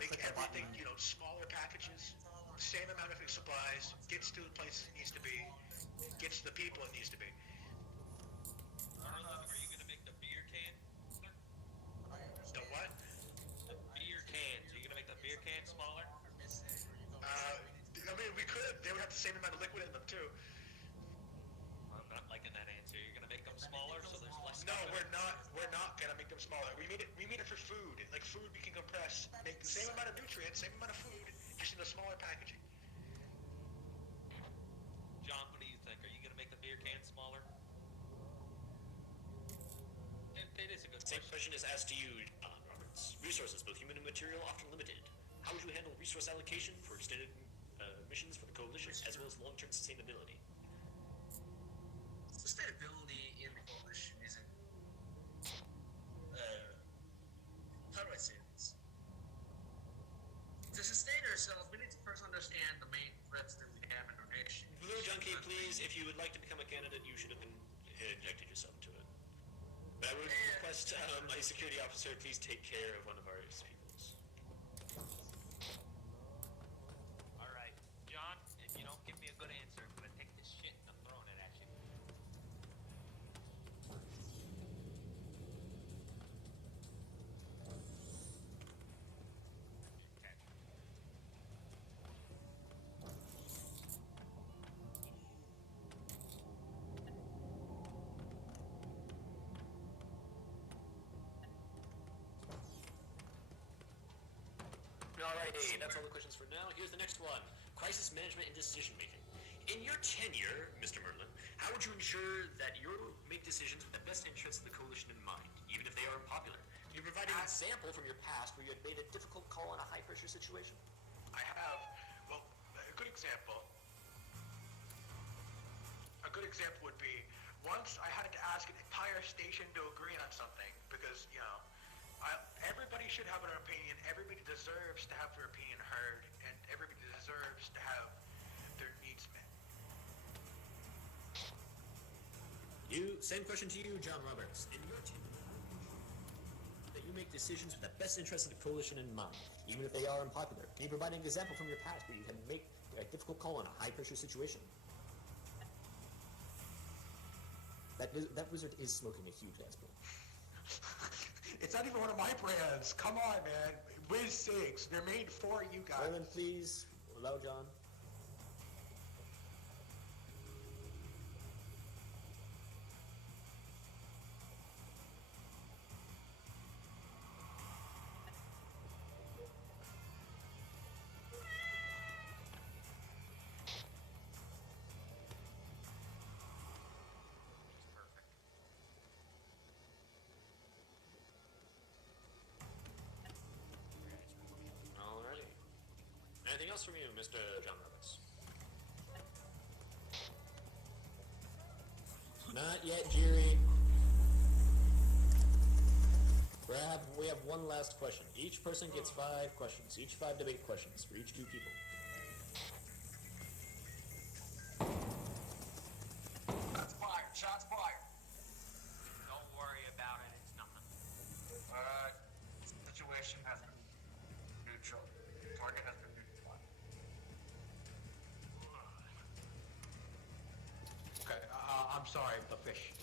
Make everything, smaller packages, same amount of supplies, gets to the place it needs to be, gets to the people it needs to be. Are you gonna make the beer can? The what? The beer cans. Are you gonna make the beer can smaller? We could. They would have the same amount of liquid in them too. I'm not liking that answer. You're gonna make them smaller so there's less. No, we're not. We're not gonna make them smaller. We made it for food. Like food, we can compress, make the same amount of nutrients, same amount of food, just in a smaller packaging. John, what do you think? Are you gonna make the beer can smaller? It is a good Same question. question is asked to you, Roberts. Resources, both human and material, often limited. How would you handle resource allocation for extended missions for the Coalition, as well as long-term sustainability? Sustainability in the coalition isn't. How do I say this? To sustain ourselves, we need to first understand the main threats that we have in our nation. Blue Junkie, please, if you would like to become a candidate, you should have injected yourself into it. But I would request my security officer please take care of one of our peoples. Alright, John, if you don't give me a good answer, I'm gonna take this shit and I'm throwing it at you. Okay. Alrighty, that's all the questions for now. Here's the next one. Crisis management and decision making. In your tenure, Mr. Merlin, how would you ensure that you make decisions with the best interests of the Coalition in mind, even if they are unpopular? Can you provide an example from your past where you had made a difficult call in a high-pressure situation? I have, well, a good example. A good example would be once I had to ask an entire station to agree on something because, you know, everybody should have an opinion. Everybody deserves to have their opinion heard, and everybody deserves to have their needs met. Same question to you, John Roberts. In your tenure, that you make decisions with the best interests of the Coalition in mind, even if they are unpopular. Can you provide an example from your past where you had to make a difficult call in a high-pressure situation? That wizard is smoking a huge ass blunt. It's not even one of my brands. Come on, man. Wiz Cigs. They're made for you guys. Merlin, please allow John. Alrighty. Anything else from you, Mr. John Roberts? Not yet, Jerry. We have one last question. Each person gets 5 questions. Each 5 debate questions for each 2 people. Shots fired. Shots fired. Don't worry about it. It's nothing. Situation has been neutral. Target has been neutralized. Okay, I'm sorry, the fish is...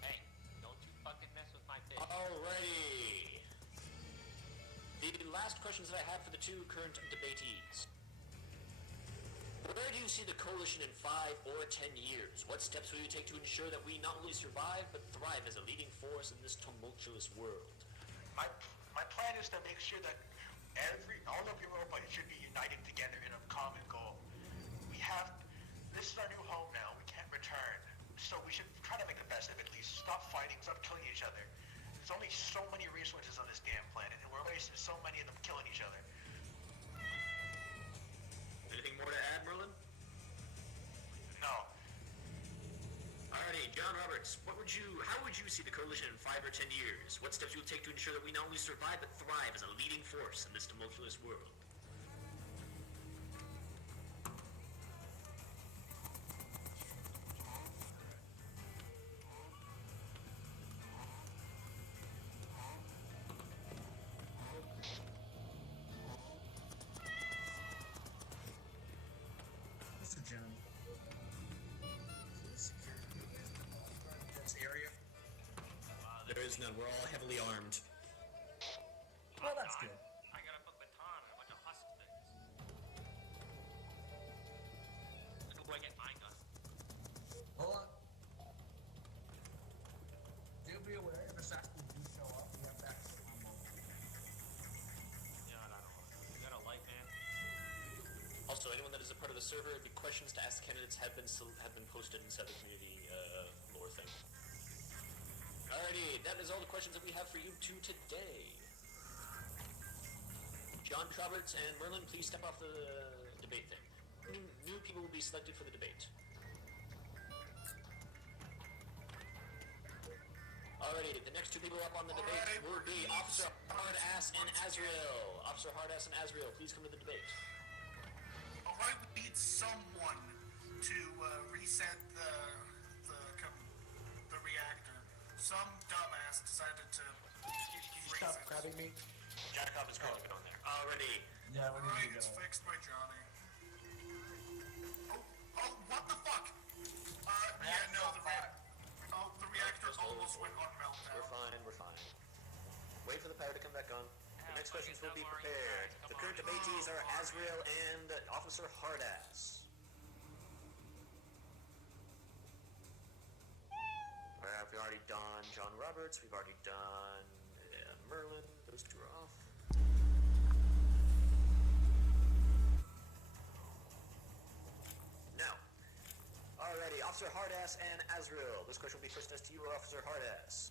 Hey, don't you fucking mess with my fish. Alrighty. The last questions that I have for the 2 current debatees. Where do you see the Coalition in 5 or 10 years? What steps will you take to ensure that we not only survive, but thrive as a leading force in this tumultuous world? My plan is to make sure that all of Europa should be united together in a common goal. This is our new home now. We can't return. So we should try to make the best of it at least. Stop fighting, stop killing each other. There's only so many resources on this damn planet, and we're wasting so many of them killing each other. Anything more to add, Merlin? No. Alrighty, John Roberts, how would you see the Coalition in 5 or 10 years? What steps will you take to ensure that we not only survive, but thrive as a leading force in this tumultuous world? Mr. Johnny. This area? There is none. We're all heavily armed. Well, that's good. I got a baton and a bunch of husk things. Look where I get my gun. Hold on. Do be aware if assassins do show up, we have that. Yeah, I don't know. You got a light, man? Also, anyone that is a part of the server, the questions to ask candidates have been posted inside the community lore thing. Alrighty, that is all the questions that we have for you 2 today. John Roberts and Merlin, please step off the debate thing. New people will be selected for the debate. Alrighty, the next 2 people up on the debate will be Officer Hardass and Azrael. Officer Hardass and Azrael, please come to the debate. Alright, we need someone to reset the reactor. Some dumbass decided to Stop grabbing me. Jakov is currently going there. Alrighty. Yeah, we Alright, need to it's go. fixed by Johnny. Oh, what the fuck? Yeah, no, the reactor almost went on meltdown. We're fine. Wait for the power to come back on. The next questions will be prepared. The current debatees are Azrael and Officer Hardass. We've already done John Roberts. We've already done Merlin. Those 2 are off. Alrighty, Officer Hardass and Azrael. This question will be first asked to you, Officer Hardass.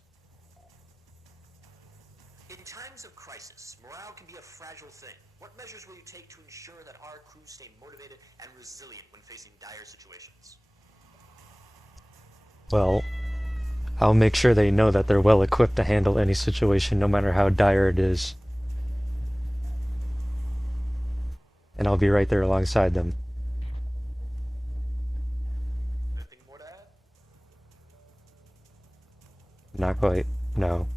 In times of crisis, morale can be a fragile thing. What measures will you take to ensure that our crew stay motivated and resilient when facing dire situations? Well, I'll make sure they know that they're well equipped to handle any situation, no matter how dire it is. And I'll be right there alongside them. Anything more to add? Not quite, no.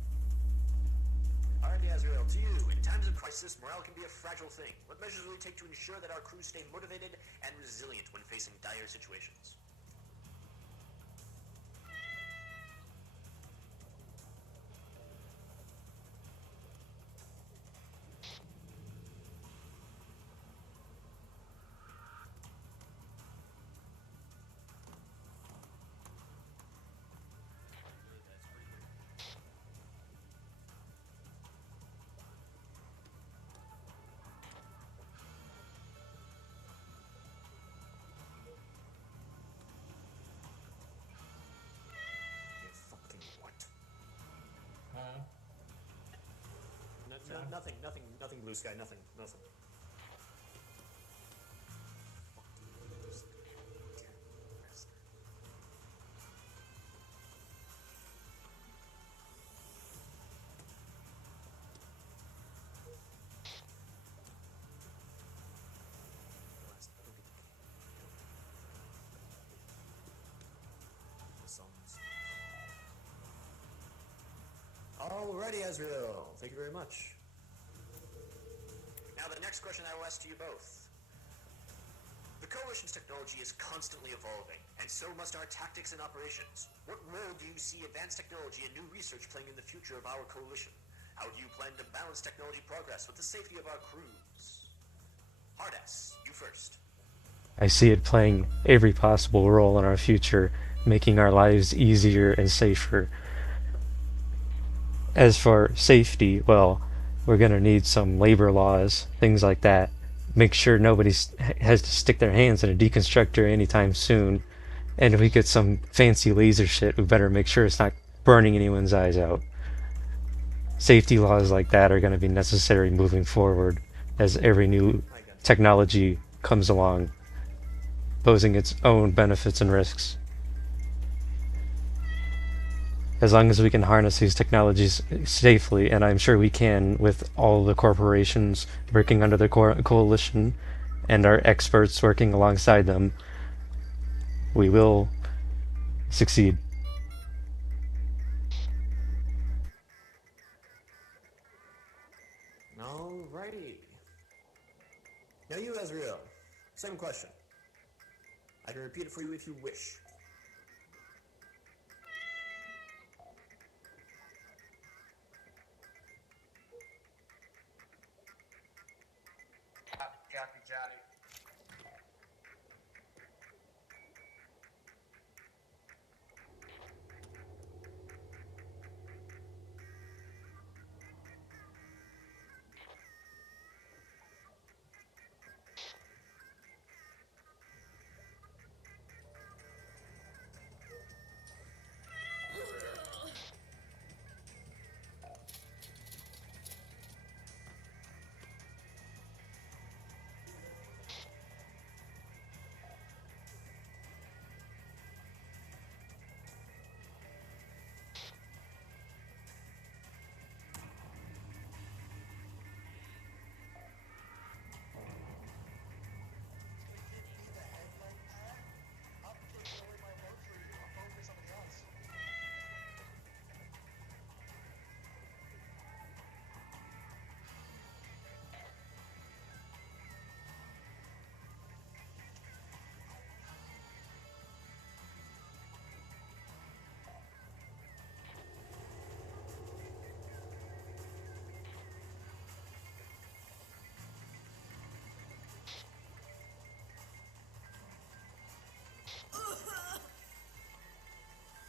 Alrighty, Azrael, to you. In times of crisis, morale can be a fragile thing. What measures will you take to ensure that our crew stay motivated and resilient when facing dire situations? Nothing, blue sky, nothing. Alrighty, Azrael. Thank you very much. Now the next question I will ask to you both. The Coalition's technology is constantly evolving, and so must our tactics and operations. What role do you see advanced technology and new research playing in the future of our Coalition? How do you plan to balance technology progress with the safety of our crews? Hardass, you first. I see it playing every possible role in our future, making our lives easier and safer. As for safety, well, we're gonna need some labor laws, things like that. Make sure nobody has to stick their hands in a deconstructor anytime soon. And if we get some fancy laser shit, we better make sure it's not burning anyone's eyes out. Safety laws like that are gonna be necessary moving forward as every new technology comes along, posing its own benefits and risks. As long as we can harness these technologies safely, and I'm sure we can with all the corporations working under the coalition and our experts working alongside them, we will succeed. Alrighty. Now you, Azrael. Same question. I can repeat it for you if you wish. Copy, Johnny.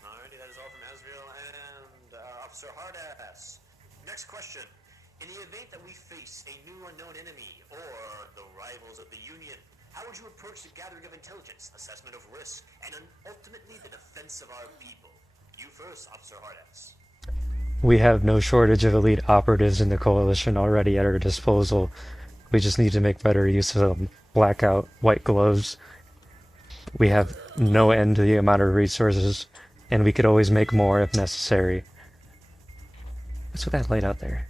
Alrighty, that is all from Azrael and Officer Hardass. Next question. In the event that we face a new unknown enemy or the rivals of the Union, How would you approach the gathering of intelligence, assessment of risk, and ultimately the defense of our people? You first, Officer Hardass. We have no shortage of elite operatives in the Coalition already at our disposal. We just need to make better use of them. Blackout, white gloves. We have no end to the amount of resources, and we could always make more if necessary. What's with that light out there?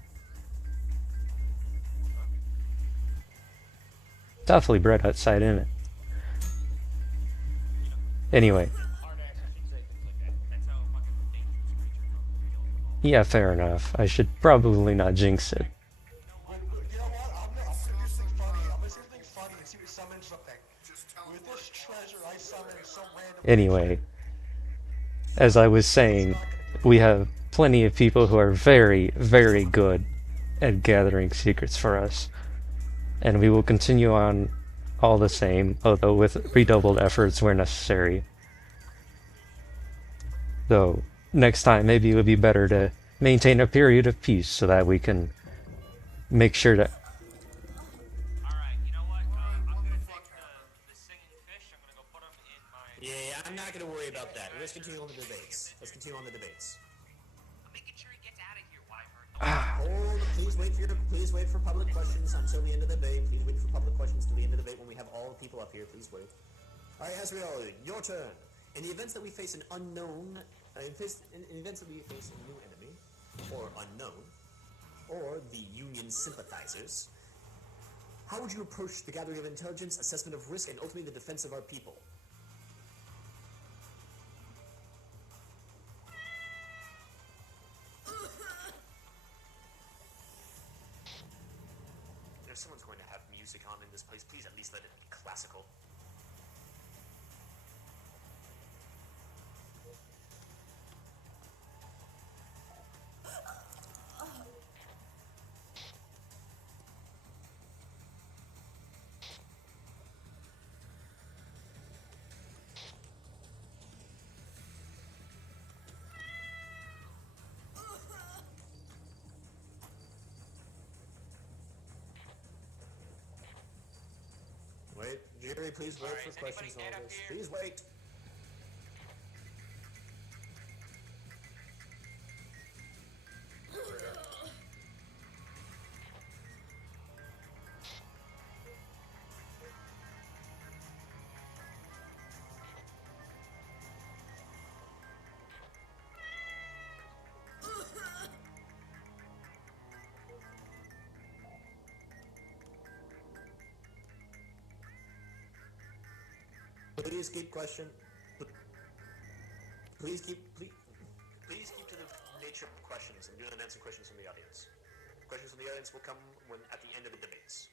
It's awfully bright outside, isn't it? Anyway. Yeah, fair enough. I should probably not jinx it. You know what? I'm gonna say something funny. I'm gonna say something funny and see what summons something. With this treasure, I summoned some random. Anyway, as I was saying, we have plenty of people who are very, very good at gathering secrets for us. And we will continue on all the same, although with redoubled efforts where necessary. Though, next time maybe it would be better to maintain a period of peace so that we can make sure to... Alright, you know what? I'm gonna take the singing fish, I'm gonna go put them in my... Yeah, I'm not gonna worry about that. Let's continue on the debates. I'm making sure he gets out of here, Wyvern. Please wait for public questions until the end of the debate. Please wait for public questions till the end of the debate when we have all the people up here. Please wait. Alright, Asriel, your turn. In the events that we face an unknown... in events that we face a new enemy, or unknown, or the Union sympathizers, how would you approach the gathering of intelligence, assessment of risk, and ultimately the defense of our people? If someone's going to have music on in this place, please at least let it be classical. Wait, Jerry, please wait for questions on all this. Please wait. Please keep question. Please keep to the nature of questions and do not answer questions from the audience. Questions from the audience will come when at the end of the debates.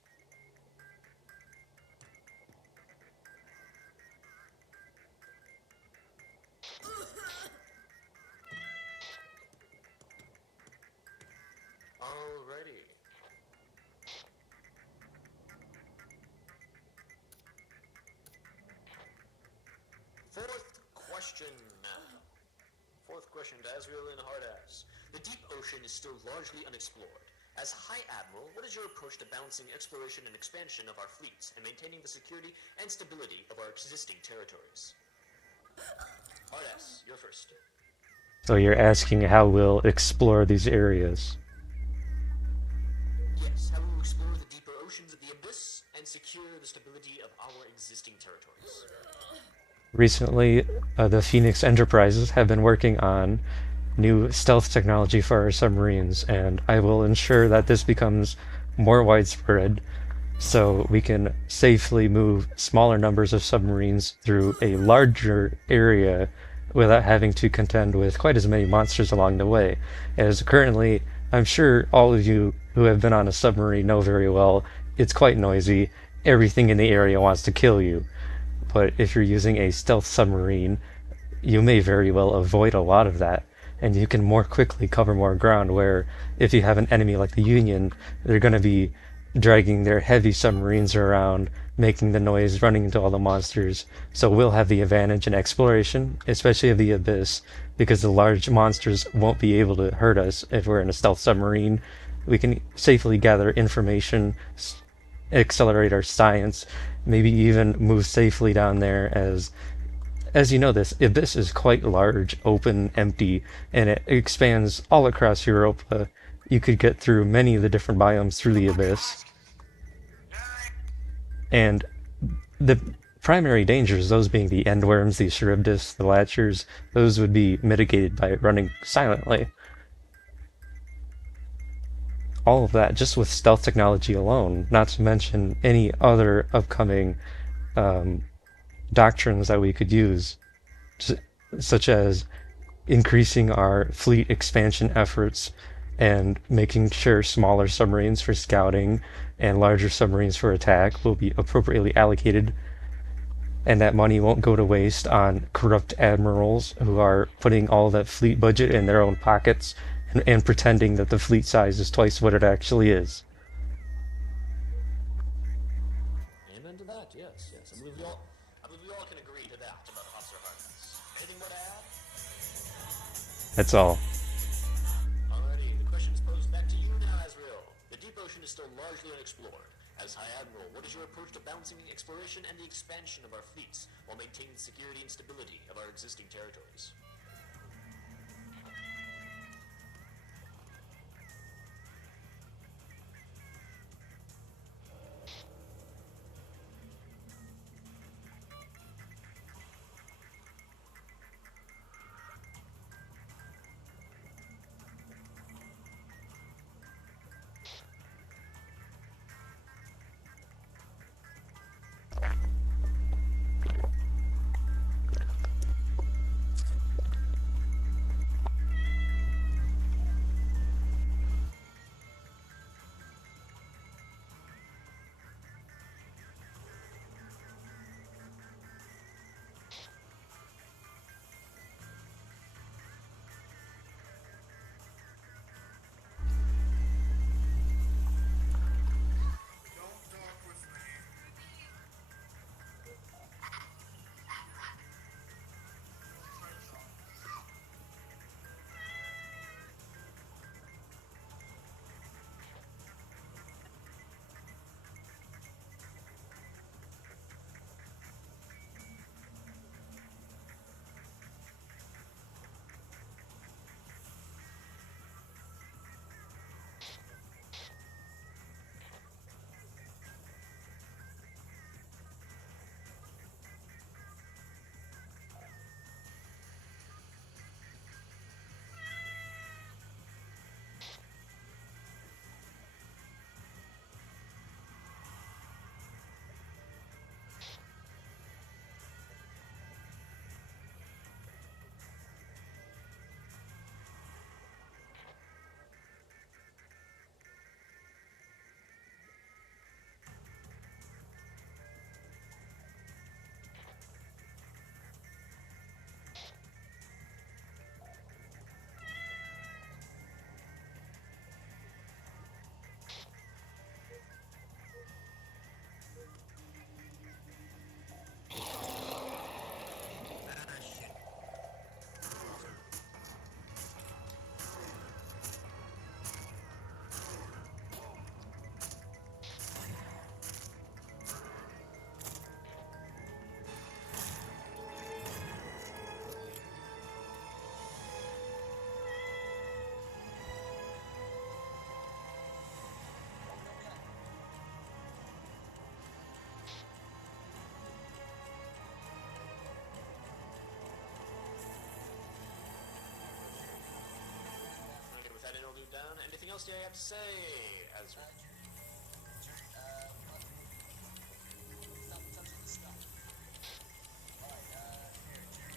Alrighty. Fourth question to Asriel and Hardass. The deep ocean is still largely unexplored. As High Admiral, what is your approach to balancing exploration and expansion of our fleets and maintaining the security and stability of our existing territories? Hardass, you're first. So you're asking how we'll explore these areas. Yes, how we will explore the deeper oceans of the Abyss and secure the stability of our existing territories. Recently, the Phoenix Enterprises have been working on new stealth technology for our submarines, and I will ensure that this becomes more widespread so we can safely move smaller numbers of submarines through a larger area without having to contend with quite as many monsters along the way. As currently, I'm sure all of you who have been on a submarine know very well, it's quite noisy. Everything in the area wants to kill you. But if you're using a stealth submarine, you may very well avoid a lot of that, and you can more quickly cover more ground, where if you have an enemy like the Union, they're going to be dragging their heavy submarines around, making the noise, running into all the monsters. So we'll have the advantage in exploration, especially of the Abyss, because the large monsters won't be able to hurt us if we're in a stealth submarine. We can safely gather information, accelerate our science, maybe even move safely down there. As you know, this abyss is quite large, open, empty, and it expands all across Europa. You could get through many of the different biomes through the abyss. And the primary dangers, those being the endworms, the Charybdis, the Latchers, those would be mitigated by running silently. All of that just with stealth technology alone, not to mention any other upcoming doctrines that we could use, such as increasing our fleet expansion efforts and making sure smaller submarines for scouting and larger submarines for attack will be appropriately allocated, and that money won't go to waste on corrupt admirals who are putting all that fleet budget in their own pockets and pretending that the fleet size is twice what it actually is. Amen to that, yes, yes. I believe we all can agree to that about Officer Harkness. Anything more to add? That's all. Alrighty, the question is posed back to you now, Azrael. The deep ocean is still largely unexplored. As High Admiral, what is your approach to balancing the exploration and the expansion of our fleets while maintaining the security and stability of our existing territories? Down. Anything else you have to say, Azrael?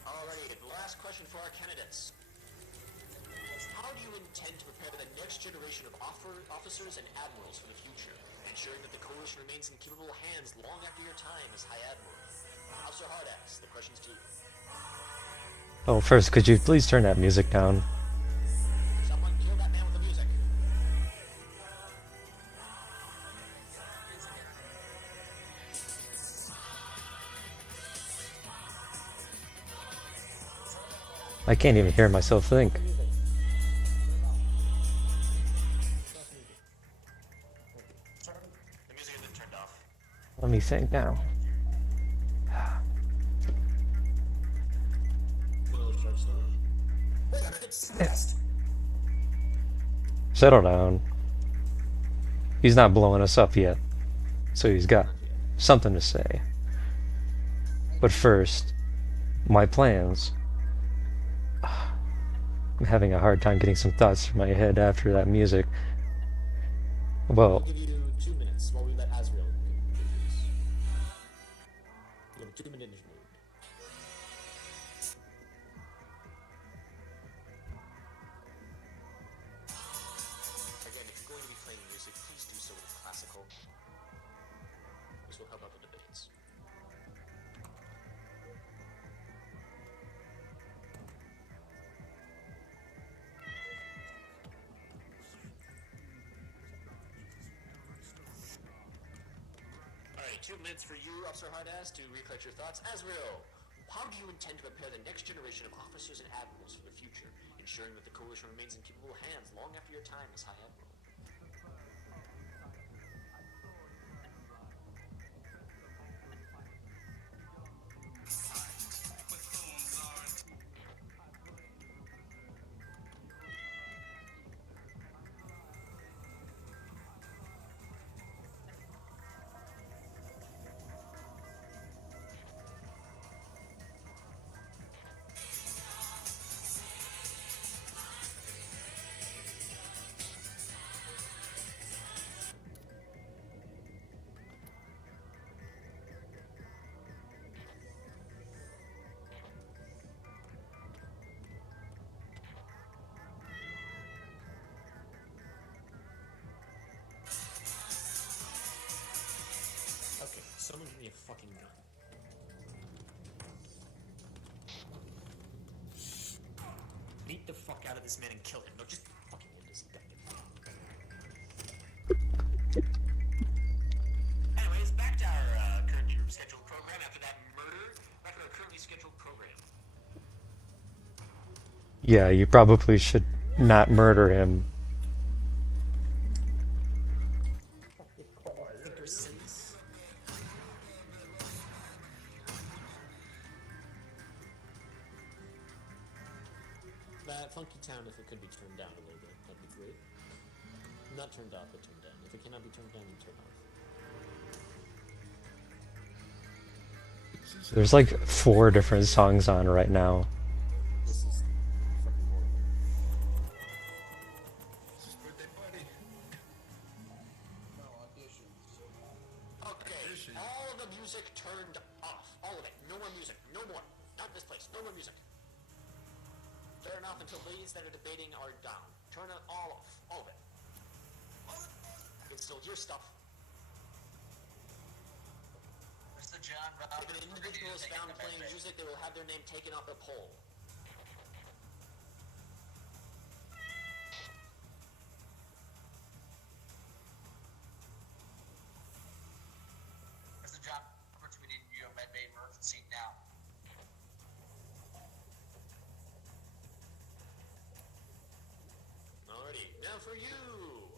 Alrighty, the last question for our candidates. How do you intend to prepare the next generation of officers and admirals for the future, ensuring that the Coalition remains in capable hands long after your time as High Admiral? Officer Hardax, the question's to you. Oh, first, could you please turn that music down? I can't even hear myself think. The music isn't turned off. Let me think now. Settle down. He's not blowing us up yet, so he's got something to say. But first, my plans. I'm having a hard time getting some thoughts through my head after that music. We'll Well, give you 2 minutes while we let Azrael introduce. You have a 2-minute interlude. Again, if you're going to be playing music, please do so with classical. This will help out the debates. Alright, 2 minutes for you, Officer Hardass, to recollect your thoughts. Azrael, how do you intend to prepare the next generation of officers and admirals for the future, ensuring that the Coalition remains in capable hands long after your time as High Admiral? Okay, someone give me a fucking gun. Beat the fuck out of this man and kill him. No, just fucking end this goddamn thing. Anyways, back to our currently scheduled program. After that murder, back to our currently scheduled program. yeah, you probably should not murder him. Thinker sins. That funky town, if it could be turned down a little bit, that'd be great. Not turned off, but turned down. If it cannot be turned down, then turn off. There's like 4 different songs on right now. This is fucking horrible. Okay, all the music turned off. All of it. No more music. No more. Not this place. No more music. Turn off until these that are debating are down. Turn it all off. All of it. You can still hear stuff. Mr. John If an individual is found playing music, they will have their name taken off the poll. Mr. John Roberts, we need you in med bay emergency now. Alrighty, now for you,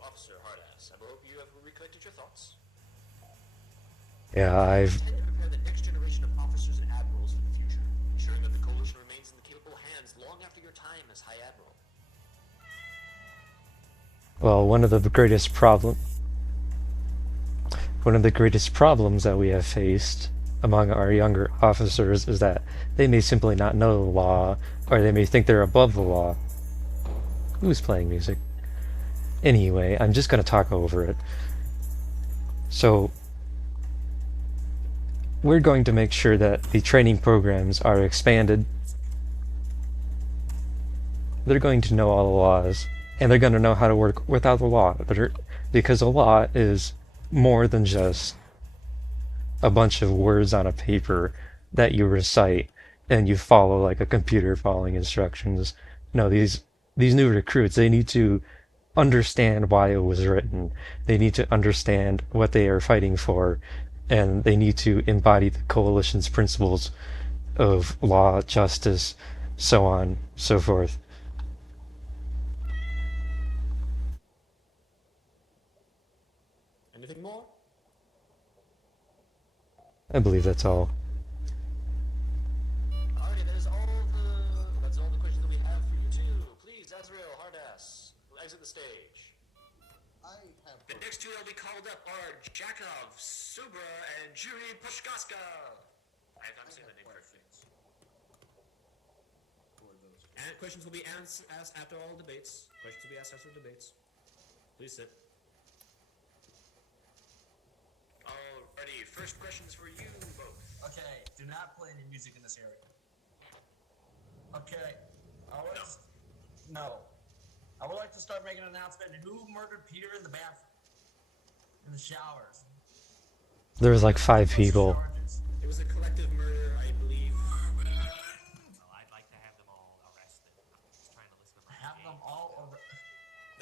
Officer Hardass. I hope you have recollected your thoughts. Yeah, I've Intend to prepare the next generation of officers and admirals for the future, ensuring that the Coalition remains in the capable hands long after your time as High Admiral. well, one of the greatest problems that we have faced among our younger officers is that they may simply not know the law, or they may think they're above the law. Who's playing music? Anyway, I'm just going to talk over it. So, we're going to make sure that the training programs are expanded. They're going to know all the laws, and they're going to know how to work without the law, because the law is more than just a bunch of words on a paper that you recite and you follow like a computer following instructions. No, these new recruits, they need to understand why it was written. They need to understand what they are fighting for, and they need to embody the coalition's principles of law, justice, so on, so forth. Anything more? I believe that's all. Alrighty, that's all the exit the stage. I have. The next two that will be called up are Jakov, Subra, and Yuri Pushkaska. I'm saying the name correctly. And questions will be asked after all debates. Questions will be asked after debates. Please sit. Alrighty, first questions for you both. Okay, do not play any music in this area. Okay, No. I would like to start making an announcement. Who murdered Peter in the bathroom? In the showers? There was like 5 people. It was a collective murder, I believe. Well, I'd like to have them all arrested. I'm just trying to listen to my Have them all over.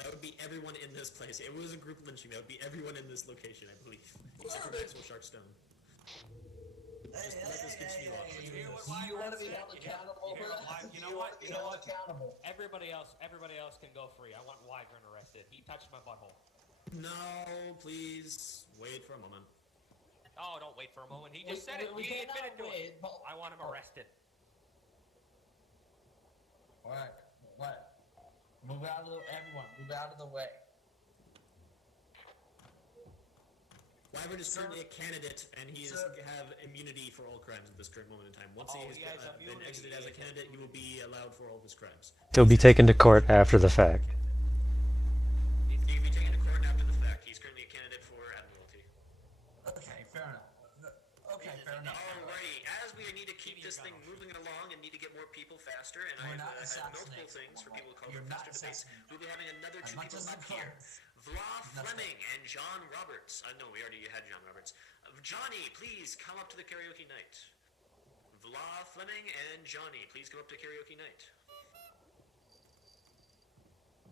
That would be everyone in this place. It was a group lynching. That would be everyone in this location, I believe. Except for Maxwell Sharkstone. You want to be held accountable for that? You know what? Accountable. Everybody else can go free. I want Wyvern arrested. He touched my butthole. No, please. Wait for a moment. Oh, don't wait for a moment. He just said it. He admitted to it. I want him arrested. What? Move out of the way. Wyvern is currently a candidate, and he have immunity for all crimes at this current moment in time. Once he has been exited as a candidate, he will be allowed for all of his crimes. He'll be taken to court after the fact. He can be taken to court after the fact. He's currently a candidate for Admiralty. Okay, fair enough. Alrighty, as we need to keep this thing moving along and need to get more people faster, and I have had multiple things for people to call for faster debates, we'll be having another two people up here. Vla Fleming and John Roberts. No, we already had John Roberts. Johnny, please come up to the karaoke night. Vla Fleming and Johnny, please come up to karaoke night.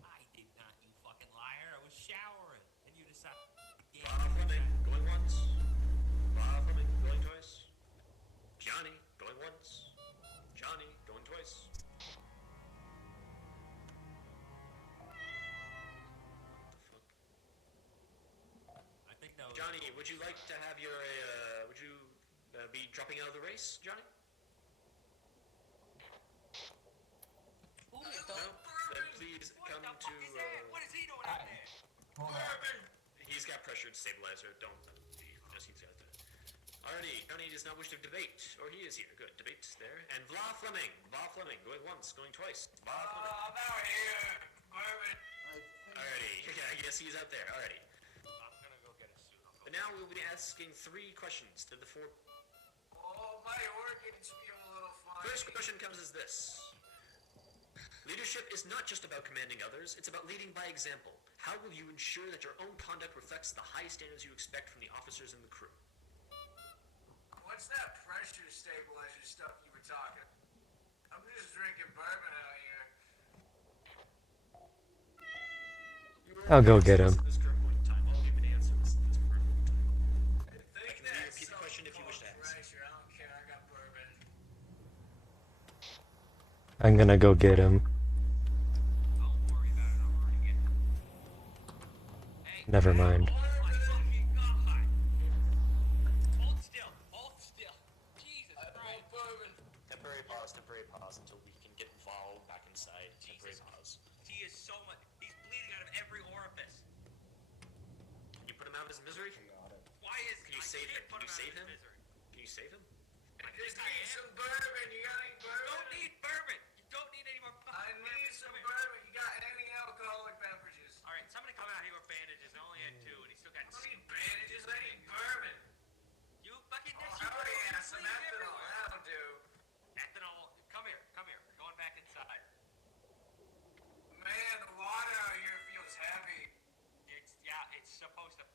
I did not, you fucking liar. I was showering, and you decided. Vla Fleming, going once. Vla Fleming, going twice. Johnny, going once. Johnny, going twice. Johnny, would you like to have your, would you be dropping out of the race, Johnny? Who No? Then please come to, What is he doing out there? Hold on. He's got pressured stabilizer, don't, he's got that. Alrighty, Johnny does not wish to debate, or he is here, good, debate's there. And Vla Fleming, going once, going twice. Vla Fleming. I'm out here, Bourbon. Alrighty, I guess he's out there, alrighty. I'm gonna go get a suit. But now we'll be asking 3 questions to the 4. Oh, my organs feel a little funny. First question comes as this. Leadership is not just about commanding others, it's about leading by example. How will you ensure that your own conduct reflects the high standards you expect from the officers and the crew? What's that pressure stabilizer stuff you were talking? I'm just drinking bourbon out here. I'll go get him. This current point in time, I'll give an answer. I can repeat the question if you wish to ask. Pressure, I don't care, I got bourbon. I'm gonna go get him. Don't worry about it. I'm already getting it. Hey, Never mind. oh my fucking God. Hold still. Jesus Christ. Temporary pause until we can get involved back inside. Temporary pause. He is so much. He's bleeding out of every orifice. Can you put him out of his misery? Why is? Can you I save him? can't put Can you out save of him? his misery. Can you save him? I Just think I need am. some bourbon, you got any bourbon? Don't need bourbon. You don't need any more. I need some bourbon, you got any alcoholic beverages? All right, somebody come out here with bandages. I only had 2, and he still got. I don't need bandages, I need bourbon. You fucking. Oh, hell yeah, some ethanol, that'll do. Ethanol. Come here. We're going back inside. Man, the water out here feels heavy. It's supposed to.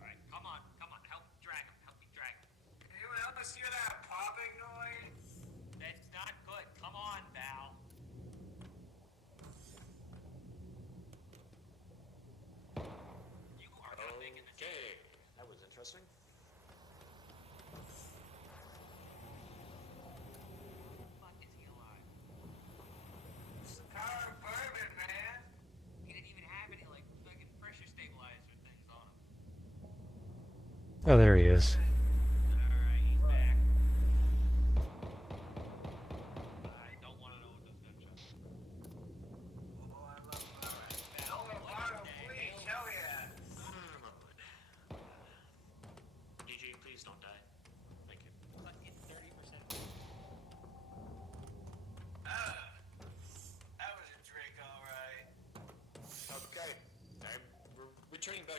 All right, come on. Help me drag him. Anyone else hear that popping noise? That's not good. Come on, Val. You are not making the Okay, that was interesting. fuck is he alive? It's the power of bourbon, man. He didn't even have any like fucking pressure stabilizer things on him. Oh, there he is. Alright, he's back. I don't want to know what those gunshots.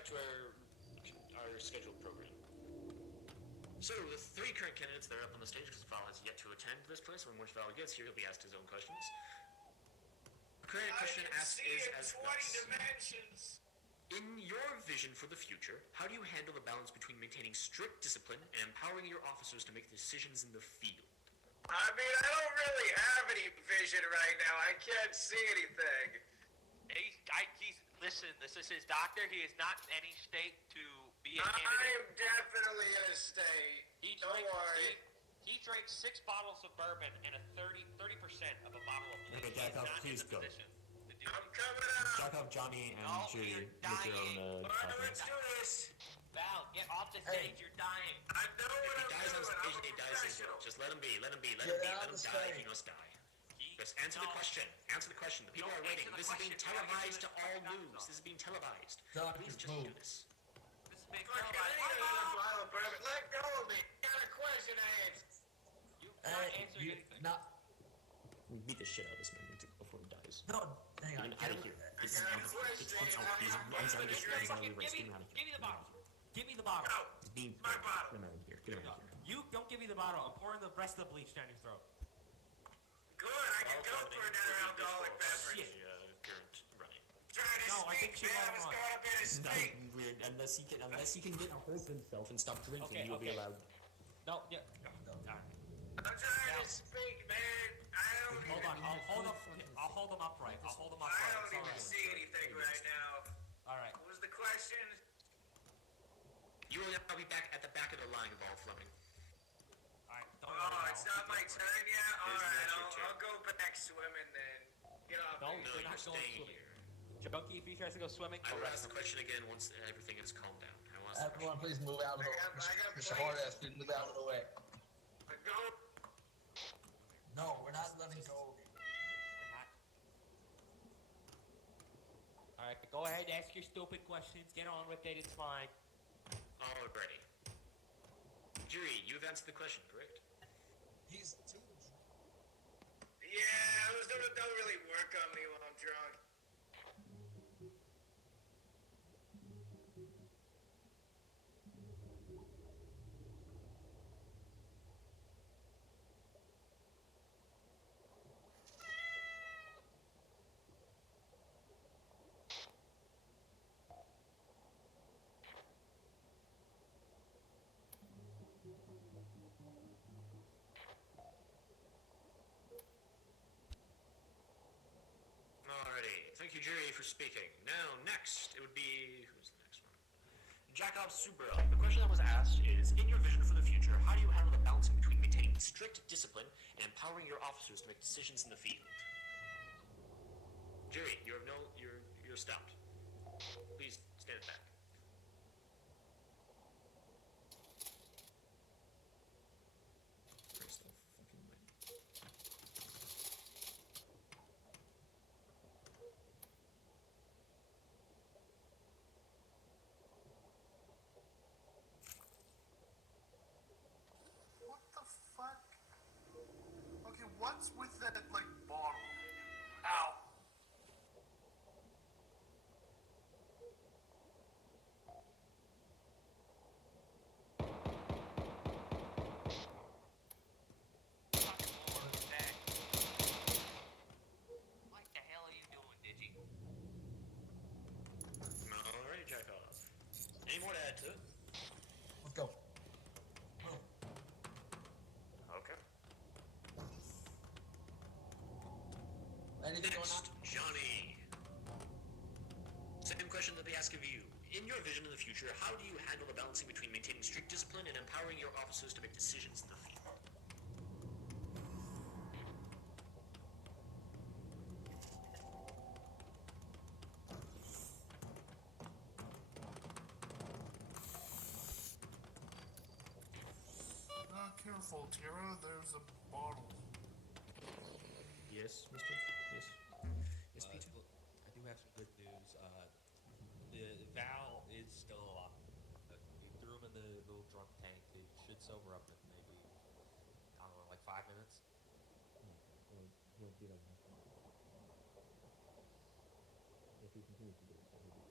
back to our scheduled program. So, the 3 current candidates that are up on the stage, because Val has yet to attend this place, when once Val gets here, he'll be asked his own questions. The current question asked is as 20 thus. dimensions. In your vision for the future, how do you handle the balance between maintaining strict discipline and empowering your officers to make decisions in the field? I mean, I don't really have any vision right now. I can't see anything. Listen, this is his doctor. He is not in any state to be a I candidate. am definitely in a state. Don't worry. He drank 6 bottles of bourbon and a 30% of a bottle of bleach. Okay, Jacob, please go. I'm coming out. Jacob, Johnny, and No, Judy, you're make your own All right, let's do this. Val, get off the stage. You're dying. I know what If he I'm dies on doing. stage, I'm then he a dies his professional. Just let him be. Let him be. Let Get him be. out Let him the die if he stage. must die. Just answer the question. Answer the question. The people Don't are waiting. answer the This is being question. televised to all Fucking news. nuts. This is being televised. Doctor, Please just move. do this. This is being Fuck it, I televised. ain't got another bottle of bourbon. Let go of me. I got a question to answer. You're not Hey, answering you anything. not. We beat the shit out of this man before he dies. No, hang on. Get him out of here. I got a question. Give me the bottle. Give me the bottle. No, He's being my bottle. Get him out of here. Get him out of here. You don't give me the bottle. I'm pouring the rest of the bleach down your throat. Good, I can go for another alcoholic beverage. Current running. Trying to No, I think speak, she man. let It's him on. going up in his speak. Weird. Unless he can get a hold of himself and stop drinking, Okay, you'll be okay. allowed. No, yeah. I'm trying to speak, man. I don't Hold even, on. I'll hold him upright. I'll hold him I upright. don't It's even alright. see anything right now. All right. What was the question? You will now be back at the back of the line, Vol Fleming. All right. Don't Oh, worry. it's not my turn yet? It is Alright, not your turn. I'll go back swimming then. Get off No, me. No, you're you're not going staying swimming. here. Junkie, if he tries to go swimming, I will arrest ask the him. question again once everything has calmed down. I will ask the Everyone, question. please move out of the I got Mr. planes. Hardass, please move out of the way. I go. No, we're not letting go. All right. Go ahead. Ask your stupid questions. Get on with it. It's fine. Alrighty. Jury, you've answered the question, correct? He's too. Yeah, those don't really work on me while I'm drunk. Alrighty. Thank you, jury, for speaking. Now, next, it would be... Who's the next one? Jacob Subra. The question that was asked is, in your vision for the future, how do you handle the balancing between maintaining Strict discipline and empowering your officers to make decisions in the field. Jury, you're stopped. Please stand back. Press the fucking button. What the fuck? Okay, what's with that, like, bottle? Ow! What the hell are you doing, Digi? Alrighty, Jacob. Any more to add to it? Let's go. Okay. Anything going on? Next, Johnny. Same question that they ask of you. In your vision of the future, how do you handle the balancing between maintaining strict discipline and empowering your officers to make decisions in the field? Careful, Tara, there's a bottle. Yes, Mister. Yes. Yes, Peter. Look, I do have some good news. The Val is still alive. We threw him in the little drunk tank. It should sober up in maybe, I don't know, like 5 minutes. He'll be like that. If he continues to do it, so he'll be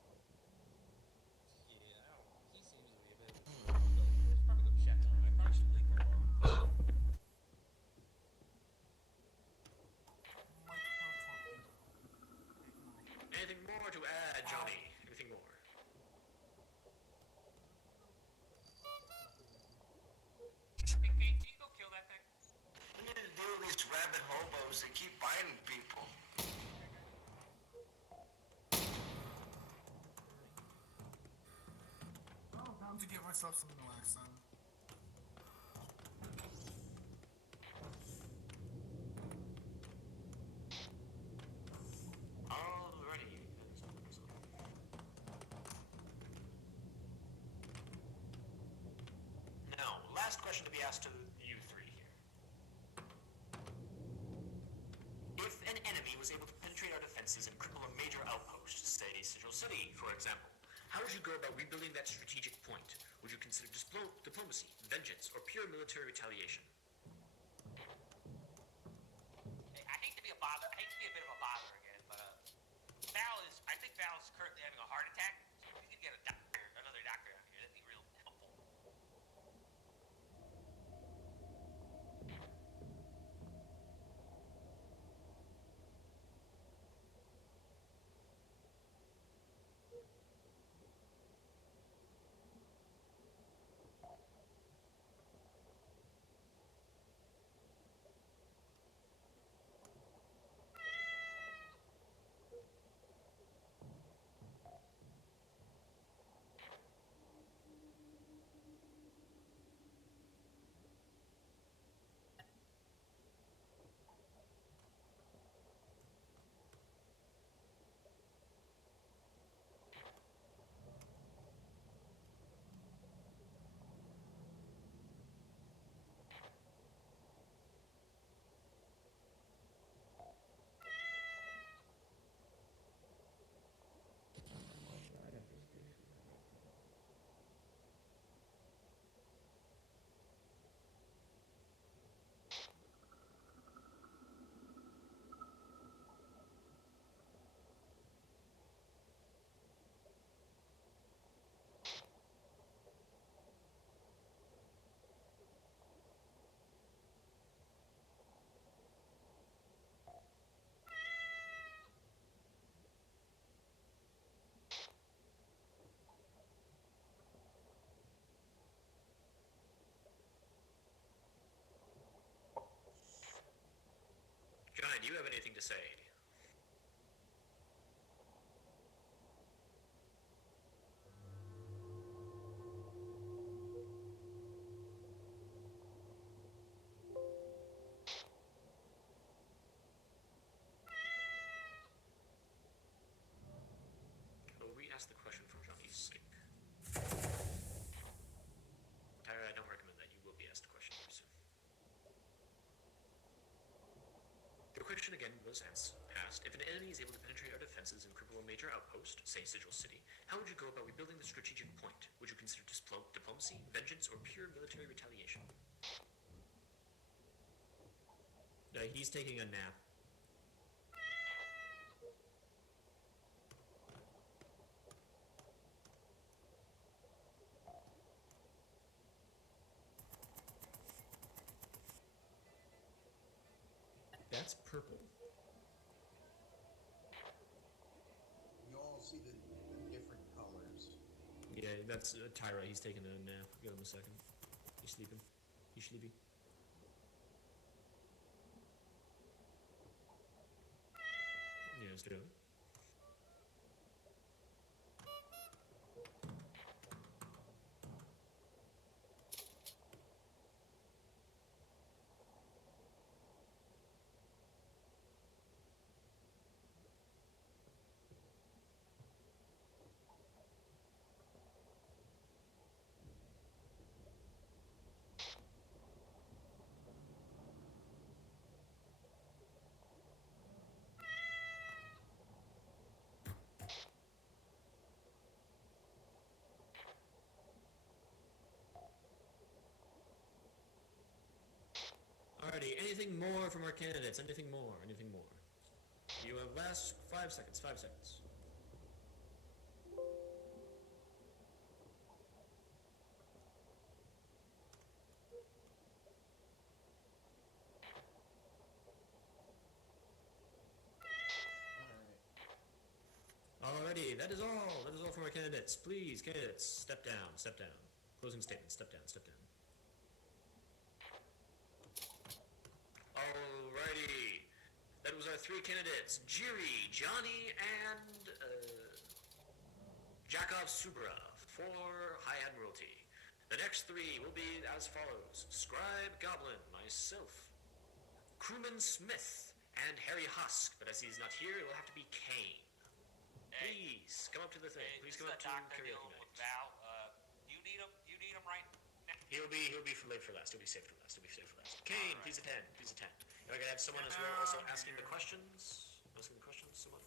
they keep biting people. Oh, bound to give myself something to relax on. Alrighty. Now, last question to be asked to you three here. If an enemy was able to penetrate our defenses and cripple a major outpost, say Sigil City, for example, how would you go about rebuilding that strategic point? Would you consider diplomacy, vengeance, or pure military retaliation? I hate to be a bother. I hate to be a bit of a bother again, but I think Val is currently having a heart attack. So if we could get another doctor out here, that'd be real helpful. Johnny, do you have anything to say? Will we ask the question for Johnny's sake? Tyra, I don't recommend that. You will be asked the question very soon. The question again was asked, if an enemy is able to penetrate our defenses and cripple a major outpost, say Sigil City, how would you go about rebuilding the strategic point? Would you consider diplomacy, vengeance, or pure military retaliation? He's taking a nap. That's purple. You all see the different colors. Yeah, that's Tyra. He's taking a nap. Give him a second. He's sleeping. He's sleepy. Yeah, let's do it. Alrighty, anything more from our candidates? Anything more? Anything more? You have last 5 seconds. 5 seconds. Alrighty, that is all. That is all from our candidates. Please, candidates, step down. Step down. Closing statement. Step down. Step down. Alrighty. those are 3 candidates: Jiri, Johnny, and Jakov Subra for High Admiralty. The next 3 will be as follows: Scribe Goblin, myself, Crewman Smith, and Harry Husk. But as he's not here, it will have to be Kane. Please come up to the thing. Please come up to karaoke night. Val, you need him. You need him right now. He'll be late for last. He'll be saved for last. Kane, please attend. Please attend. Am I gonna have someone as well also asking the questions? Someone.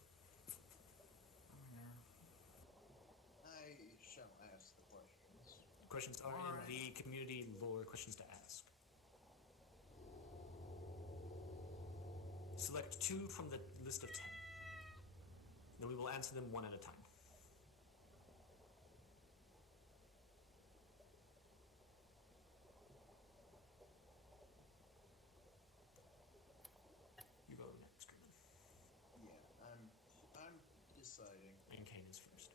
I shall ask the questions. Questions are in the community lore questions to ask. Select 2 from the list of 10. Then we will answer them one at a time. You go next, Green. Yeah, I'm deciding. And Kane is first.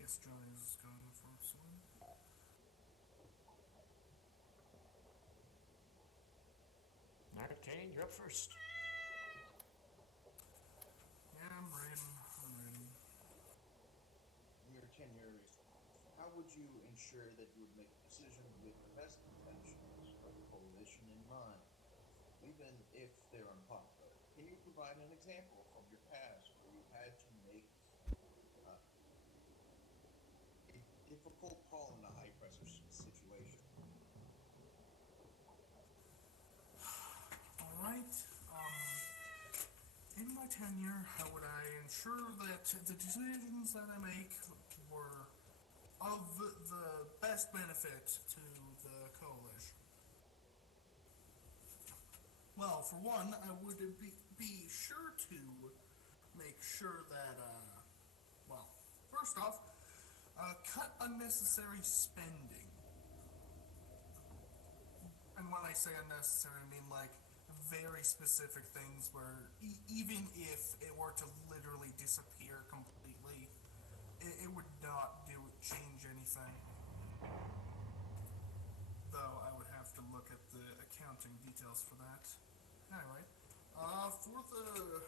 Guess Johnny's going for some. Alright, Kane, you're up first. Yeah, I'm ready. Your tenure is. How would you ensure that you would make a decision with the best intentions of the coalition in mind, even if they're unpopular? Can you provide an example from your past where you had to make a difficult call in a high-pressure situation? All right. In my tenure, how would I ensure that the decisions that I make were of the best benefit to the coalition? Well, for one, I would be sure to make sure that, well, first off, cut unnecessary spending. And when I say unnecessary, I mean like very specific things where even if it were to literally disappear completely, it would not change anything. Though I would have to look at the accounting details for that. Anyway, for the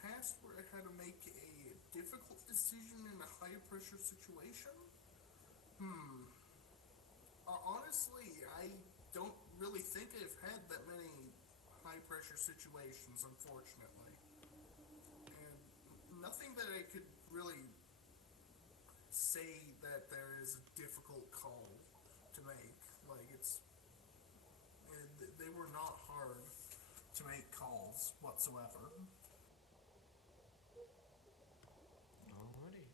past where I had to make a difficult decision in a high pressure situation, honestly, I don't really think I've had that many high pressure situations, unfortunately. And nothing that I could really say that there is a difficult call to make. Like, they were not hard to make calls whatsoever. Alrighty.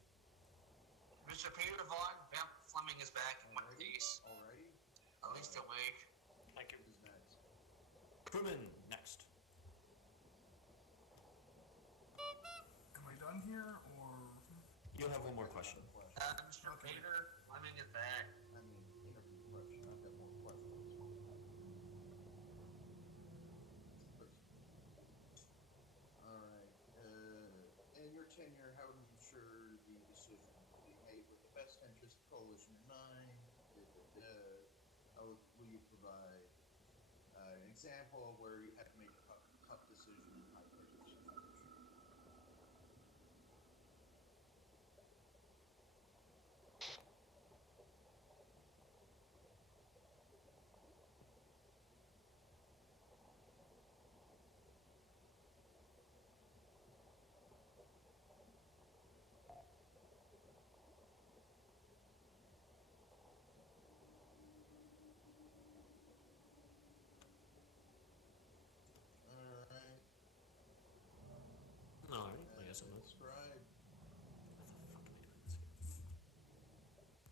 Mr. Peter Vaughn, Vamp Fleming is back in one piece. Alrighty. At least awake. Thank you. Who's next? Crewman, next. Am I done here, or? You'll have one more question. Mr. Peter Fleming is back. I mean, interview question. I've got more questions. Alright. In your tenure, how would you ensure the decision will be made with the best interest of coalition in mind? How will you provide an example of where you had to make a tough decision in a high pressure situation? Alright, I guess I'm next. Scribe.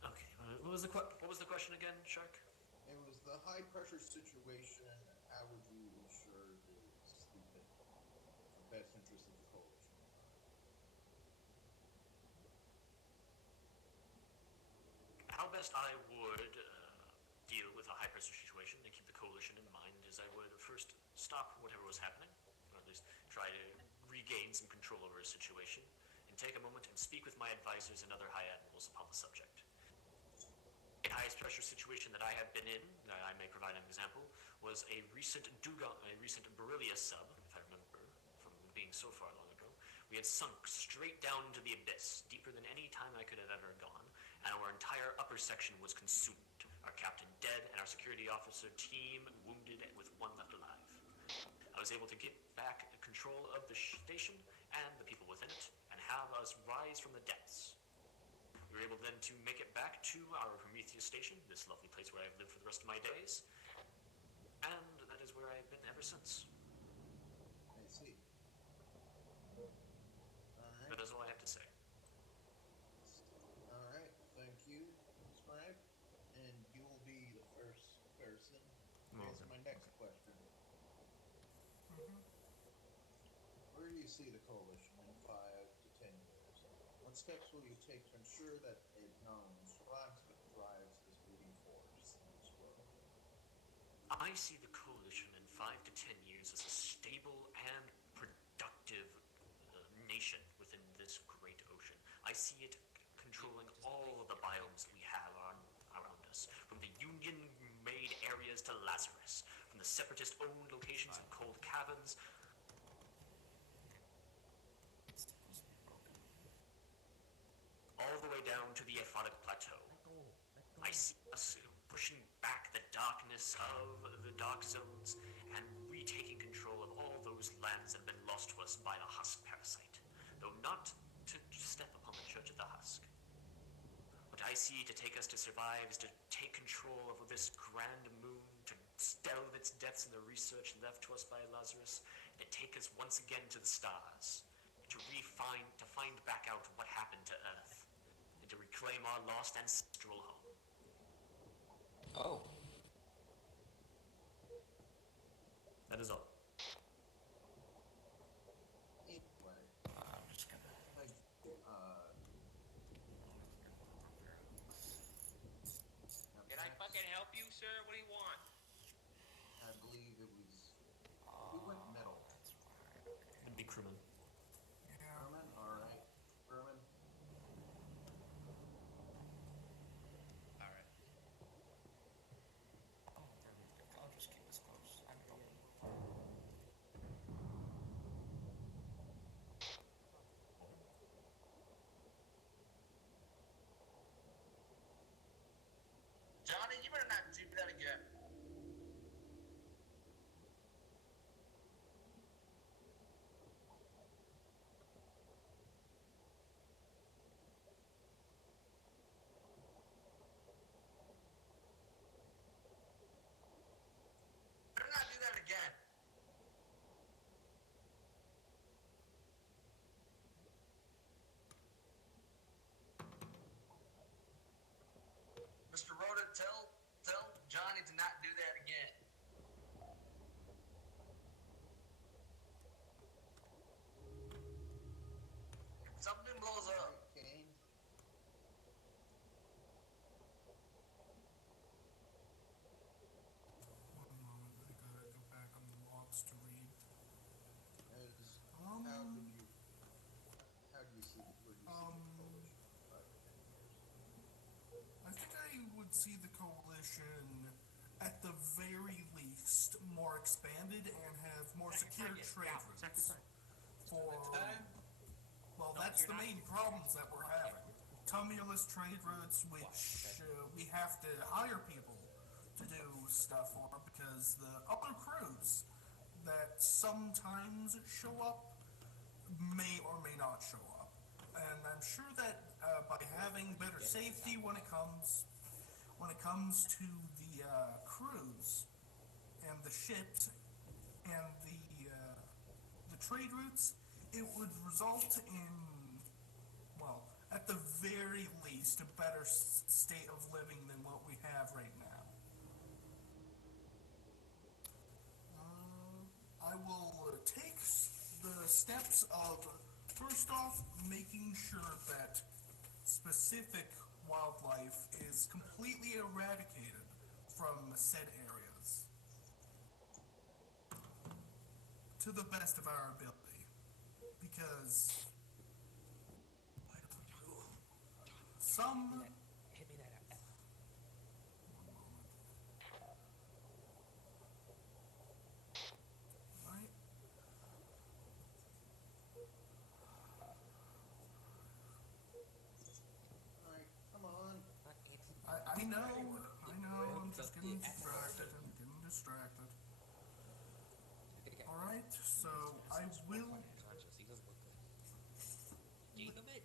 Okay, what was the question again, Shark? It was the high pressure situation. How would you ensure the best interest of the coalition. How best I would deal with a high pressure situation and keep the coalition in mind is I would first stop whatever was happening, or at least try to regain some control over a situation, and take a moment and speak with my advisors and other high admirals upon the subject. A highest pressure situation that I have been in, I may provide an example, was a recent Beryllia sub, if I remember from being so far long ago. We had sunk straight down into the abyss, deeper than any time I could have ever gone, and our entire upper section was consumed. Our captain dead, and our security officer team wounded with one left alive. I was able to get back control of the station and the people within it, and have us rise from the depths. We were able then to make it back to our Prometheus station, this lovely place where I've lived for the rest of my days, and that is where I've been ever since. I see. Alright. That is all I have to say. Alright, thank you, Scribe. And you will be the first person to answer my next question. Where do you see the coalition in 5 to 10 years? What steps will you take to ensure that it not only survives but thrives as leading force in this world? I see the coalition in 5 to 10 years as a stable and productive nation within this great ocean. I see it controlling all of the biomes that we have around us, from the Union-made areas to Lazarus, from the Separatist-owned locations in cold caverns, all the way down to the Aphotic Plateau. I see us pushing back the darkness of the dark zones and retaking control of all those lands that have been lost to us by the Husk parasite, though not to step upon the Church of the Husk. What I see to take us to survive is to take control of this grand moon, to delve its depths in the research left to us by Lazarus, and take us once again to the stars, to find back out what happened to Earth, and to reclaim our lost ancestral home. Oh. That is all. Anyway, I'm just gonna. thank you. Did I fucking help you, sir? What do you want? I believe it was. Who went middle? It'd be crewman. Herman? Alright. Herman? Alright. Oh, there we go. I'll just keep this close. I'm going. Johnny, you better not do that again. Better not do that again. Mr. Rhoda, tell Johnny to not do that again. If something blows up, Alright, Kane? One moment, I gotta go back on the logs to read. How do you see where do you see the coalition in 5 to 10 years? I think I would see the coalition, at the very least, more expanded and have more secure trade routes. Well, that's the main problems that we're having. Tumulus trade routes, which we have to hire people to do stuff for, because the other crews that sometimes show up may or may not show up. And I'm sure that by having better safety when it comes to the crews and the ships and the trade routes, it would result in, well, at the very least, a better state of living than what we have right now. I will take the steps of, first off, making sure that specific wildlife is completely eradicated from said areas to the best of our ability, because some Hit me that F. right? Alright, come on. I know, I'm just getting distracted. Alright, so I will. He doesn't look good.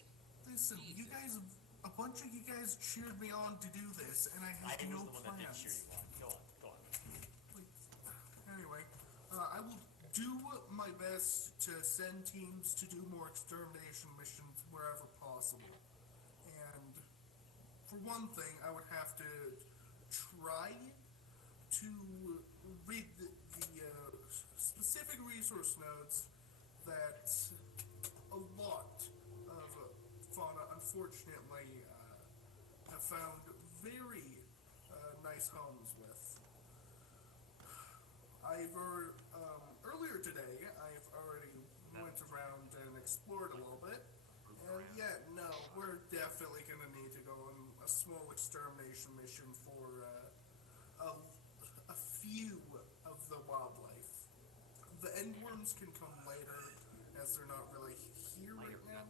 Listen, you guys, a bunch of you guys cheered me on to do this, and I had no plans. Go on. Anyway, I will do my best to send teams to do more extermination missions wherever possible. And for one thing, I would have to try to rid the specific resource nodes that a lot of fauna, unfortunately, have found very nice homes with. Earlier today, I've already went around and explored a little bit, and yeah, no, we're definitely gonna need to go on a small extermination mission for a few of the wildlife. The endworms can come later, as they're not really here right now,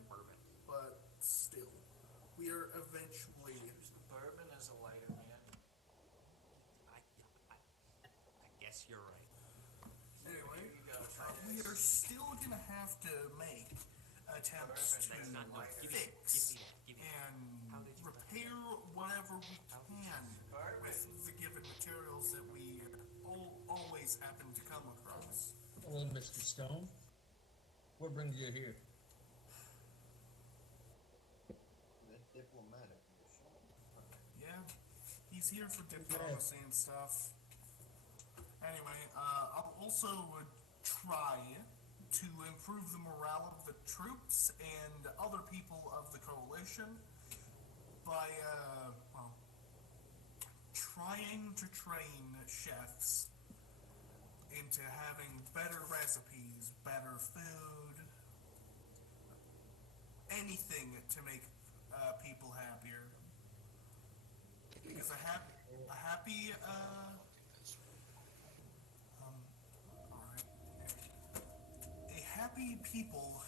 but still, we are eventually. Bourbon is a lighter, man. I guess you're right. Anyway, Here you go, try we this. are still gonna have to make attempts to Bourbon, that's not fix and repair whatever we can with the given materials that we always happen to come across. Hello, Mr. Stone. What brings you here? The diplomatic mission. Yeah, he's here for diplomacy and stuff. Anyway, I'll also try to improve the morale of the troops and other people of the coalition by, trying to train chefs into having better recipes, better food, anything to make people happier. Because a happy happy people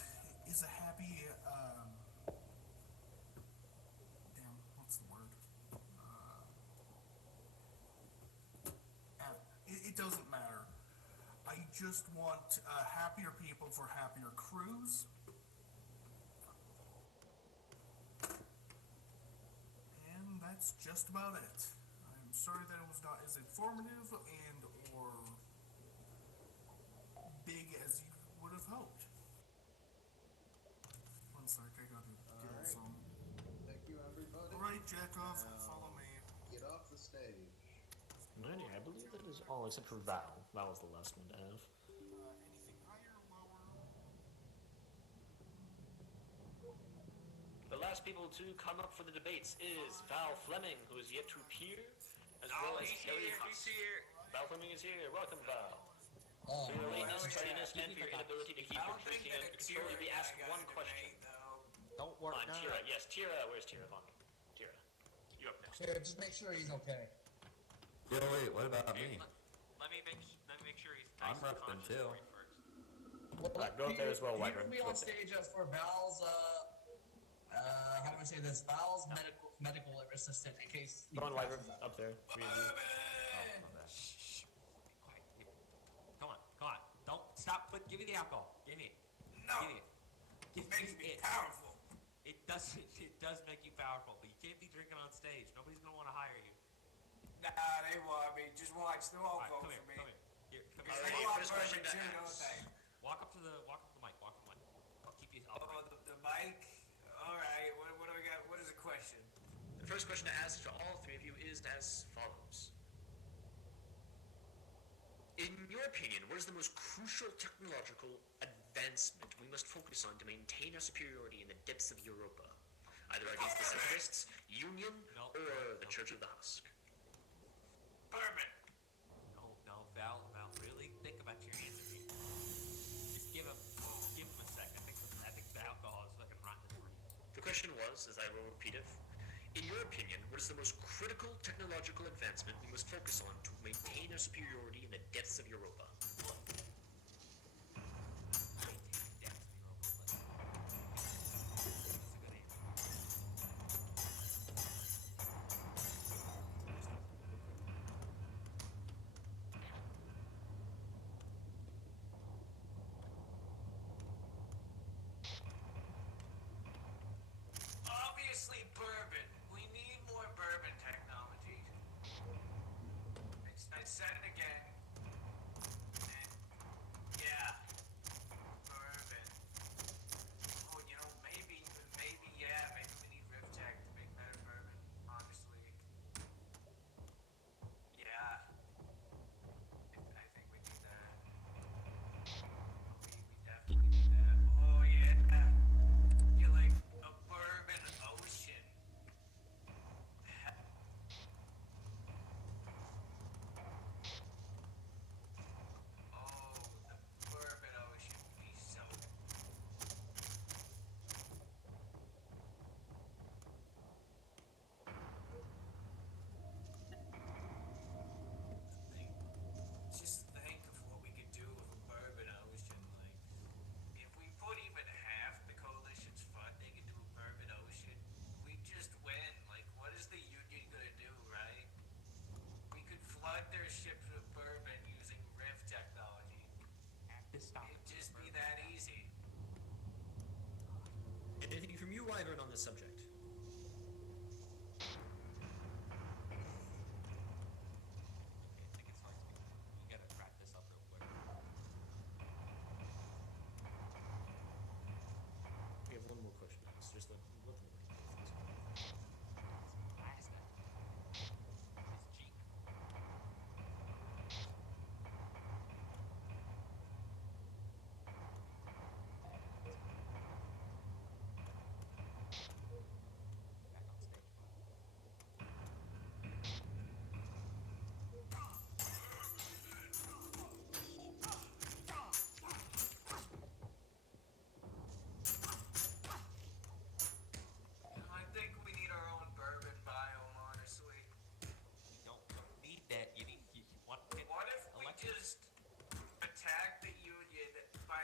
is a happy, what's the word? It doesn't matter. I just want happier people for happier crews. And that's just about it. I'm sorry that it was not as informative and or big as you would have hoped. One sec, I gotta get some. Thank you, everybody. Alright, Jackov, Now, follow me. Get off the stage. I believe that is all except for Val. Val was the last one to have. Anything higher, lower? The last people to come up for the debates is Val Fleming, who is yet to appear, as well as Terry Huss. Val Fleming is here. Welcome, Val. Oh, For your lateness, tardiness, and for your inability to keep your drinking under control, you'll be asked one question. Don't work Come on, Tira. Yes, Tira. Where's Tira? Come on. Tira. You up next. here, just make sure he's okay. Yo, wait, what about me? Let me make sure he's I'm nice and repping conscious too. for you first. Well, Go up there as well, Can Wyvern. you put me on stage for Val's, how do I say this? Val's medical assistant in case. Go on, Wyvern. Up there. Three of you. Come on. Don't stop. Give me the alcohol. Give me it. No. Give me it. Give Makes me me it. powerful. It does make you powerful, but you can't be drinking on stage. Nobody's gonna want to hire you. Nah, they want me. Just watch. They'll all vote Come for here. me. Come here. Here, come Because here. they want first question bourbon to too, don't ask. they? Walk up to the mic. I'll keep you. Oh, the mic? Alright, what do we got? What is the question? The first question to ask to all three of you is as follows. In your opinion, what is the most crucial technological advancement we must focus on to maintain our superiority in the depths of Europa, either against the Separatists, Union, or the Church of the Husk. Bourbon. No, Val, really think about your answer. Just give him a sec. I think the alcohol is fucking rotten his brain. The question was, as I will repeat it, in your opinion, what is the most critical technological advancement we must focus on to maintain our superiority in the depths of Europa? Obviously, bourbon. We need more bourbon technology. I said it again. Yeah. Bourbon. Oh, maybe we need Riftech to make better bourbon, honestly. Yeah. I think we need that. We definitely need that. Oh, yeah. You're like a bourbon ocean. Oh, the bourbon ocean would be so. Just think of what we could do with a bourbon ocean. Like, if we put even half the coalition's funding into a bourbon ocean, we just win. Like, what is the Union gonna do, right? We could flood their ships with bourbon using rift technology. It'd just be that easy. Anything from you, Wyvern, on this subject? I think it's like we gotta wrap this up real quick. We have one more question. It's just let them work. Last guy is G. Back on stage. I think we need our own bourbon biome, honestly. You don't need that. You want to get What if we elected. just attack the Union by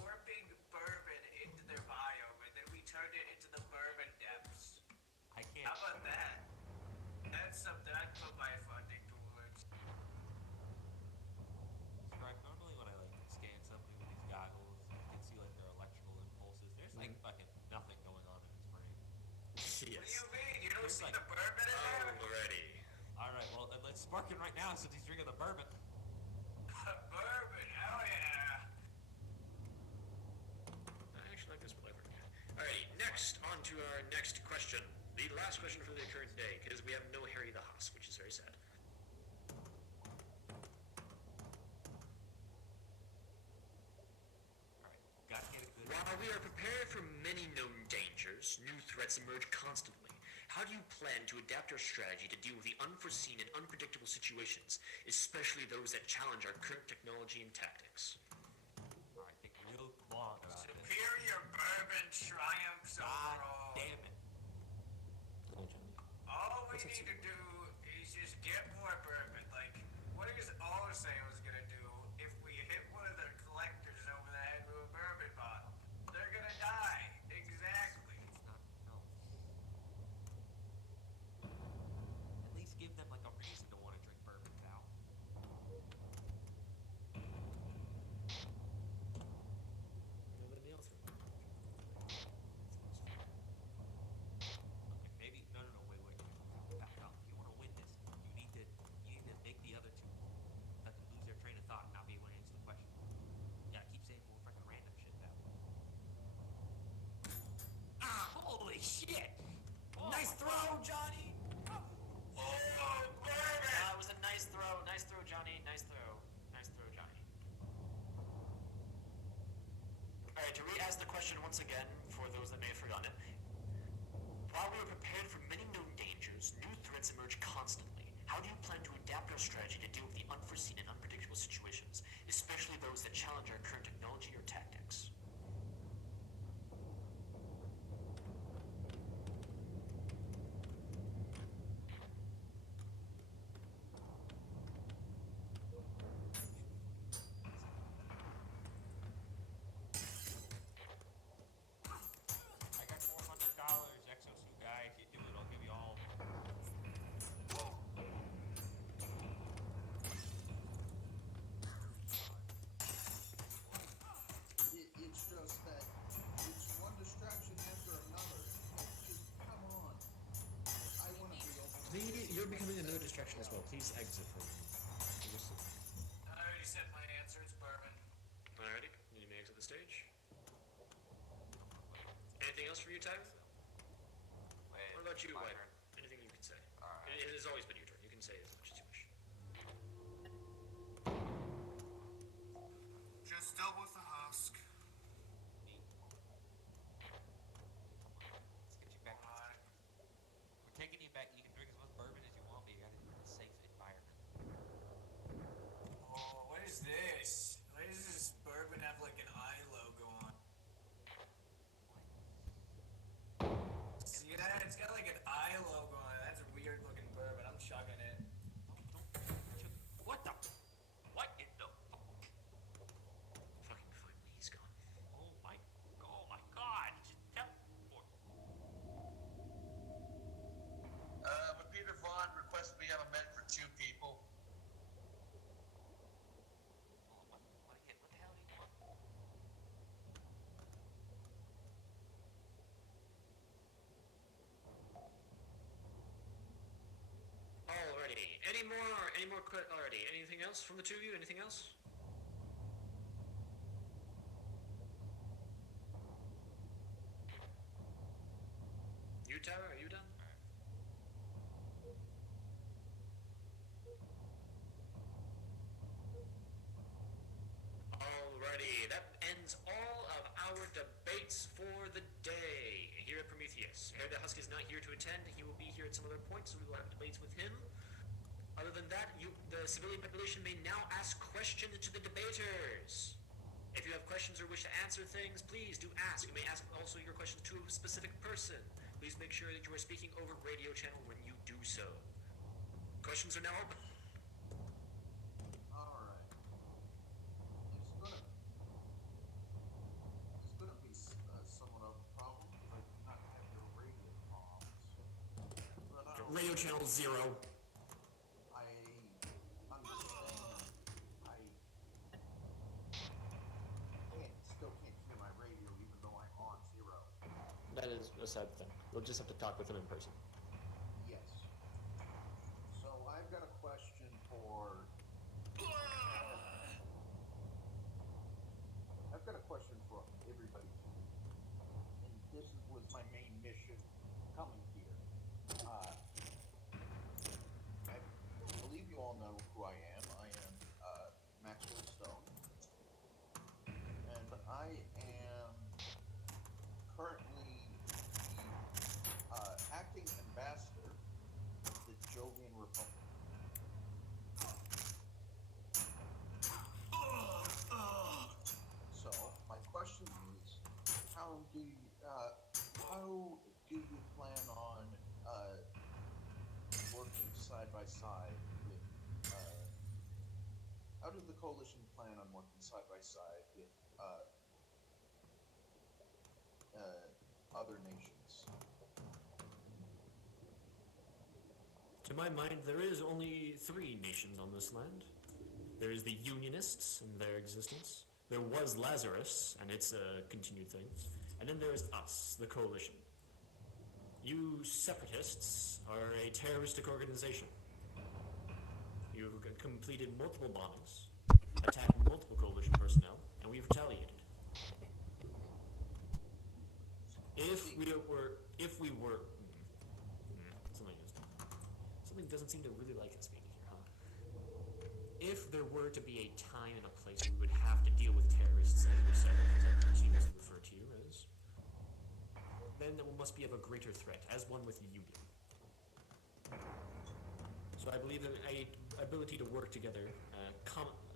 warping bourbon into their biome, and then we turn it into the bourbon depths? I can't. How about that? That's something I'd put my funding towards. Right, normally when I scan somebody with these goggles, you can see their electrical impulses. There's fucking nothing going on in his brain. What do you mean? You don't see the bourbon in there? Already. All right, well let's spark it right now since he's drinking the bourbon. Bourbon, hell yeah! I actually like this flavor. Alrighty, next, on to our next question. The last question for the current day, because we have no Harry the Husk, which is very sad. Alright, gotta get a good. While we are prepared for many known dangers, new threats emerge constantly. How do you plan to adapt your strategy to deal with the unforeseen and unpredictable situations, especially those that challenge our current technology and tactics? Alright, think real long about this. Superior bourbon triumphs God overall. damn it. All we need to do is just get more bourbon. Like, what is all sales gonna do if we hit one of their collectors over the head with a bourbon bottle? They're gonna die. Exactly. At least give them a reason to want to drink bourbon, Val. Nobody else. Okay, maybe no, wait. Val, if you want to win this, you need to Alright, to re-ask the question once again, for those that may have forgotten it. While we are prepared for many known dangers, new threats emerge constantly. How do you plan to adapt your strategy to deal with the unforeseen and unpredictable situations, especially those that challenge our current technology or tactics? I got $400, exosuit guy. If you do it, I'll give you all. It's just that it's one distraction after another. Like, just come on. I want to be able to. You're becoming another distraction as well. Please exit from me. I already said my answer. It's bourbon. Alrighty, you may exit the stage. Anything else for you, Tyler? Wait, What about you, my White? turn. Anything you can say? Alright. It has always been your turn. You can say as much as you wish. Just dealt with the husk. Let's get you back. We're taking you back. You can drink as much bourbon as you want, but you gotta be in a safe environment. Oh, what is this? Why does this bourbon have like an eye logo on? See that? It's got like an eye logo on it. That's a weird looking bourbon. I'm chugging it. What the? What in the? Fucking finally, he's gone. Oh my God! He just teleport. Would Peter Vaughn request we have a med for 2 people? What the hell do you want? Alrighty. Alrighty. Anything else from the two of you? Anything else? You, Tara, are you done? Alrighty, that ends all of our debates for the day here at Prometheus. Herr the Husk is not here to attend. He will be here at some other point, so we will have debates with him. Other than that, the civilian population may now ask questions to the debaters. If you have questions or wish to answer things, please do ask. You may ask also your questions to a specific person. Please make sure that you are speaking over radio channel when you do so. Questions are now open. Alright. It's gonna be somewhat of a problem if I do not have your radio comms. But I don't Radio channel 0. I understand. Still can't hear my radio even though I'm on 0. That is a sad thing. You'll just have to talk with him in person. Yes. So I've got a question for. I've got a question for everybody too. And this was my main mission coming here. I believe you all know who I am. I am Maxwell Stone. And I am currently the acting ambassador of the Jovian Republic. So my question is, how do you plan on working side by side with? How does the coalition plan on working side by side with other nations? To my mind, there is only 3 nations on this land. There is the Unionists and their existence. There was Lazarus and its continued thing. And then there is us, the Coalition. You Separatists are a terroristic organization. You've completed multiple bombings, attacked multiple Coalition personnel, and we've retaliated. Something doesn't seem to really like us being here, huh? If there were to be a time and a place we would have to deal with terrorists and separatists, then that must be of a greater threat, as one with the Union. So I believe that a ability to work together,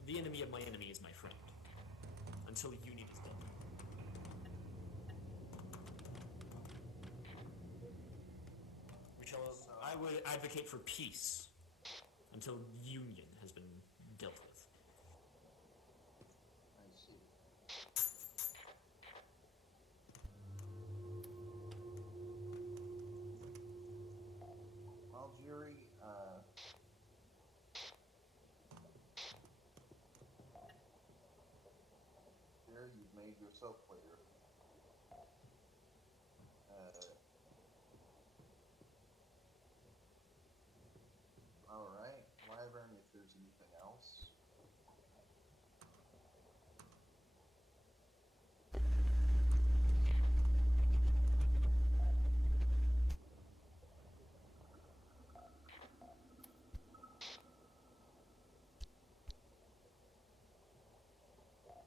the enemy of my enemy is my friend, until the Union is built. I would advocate for peace until union has been dealt with. I see. Algeri, there you've made yourself clear. Alright, Wyvern, if there's anything else.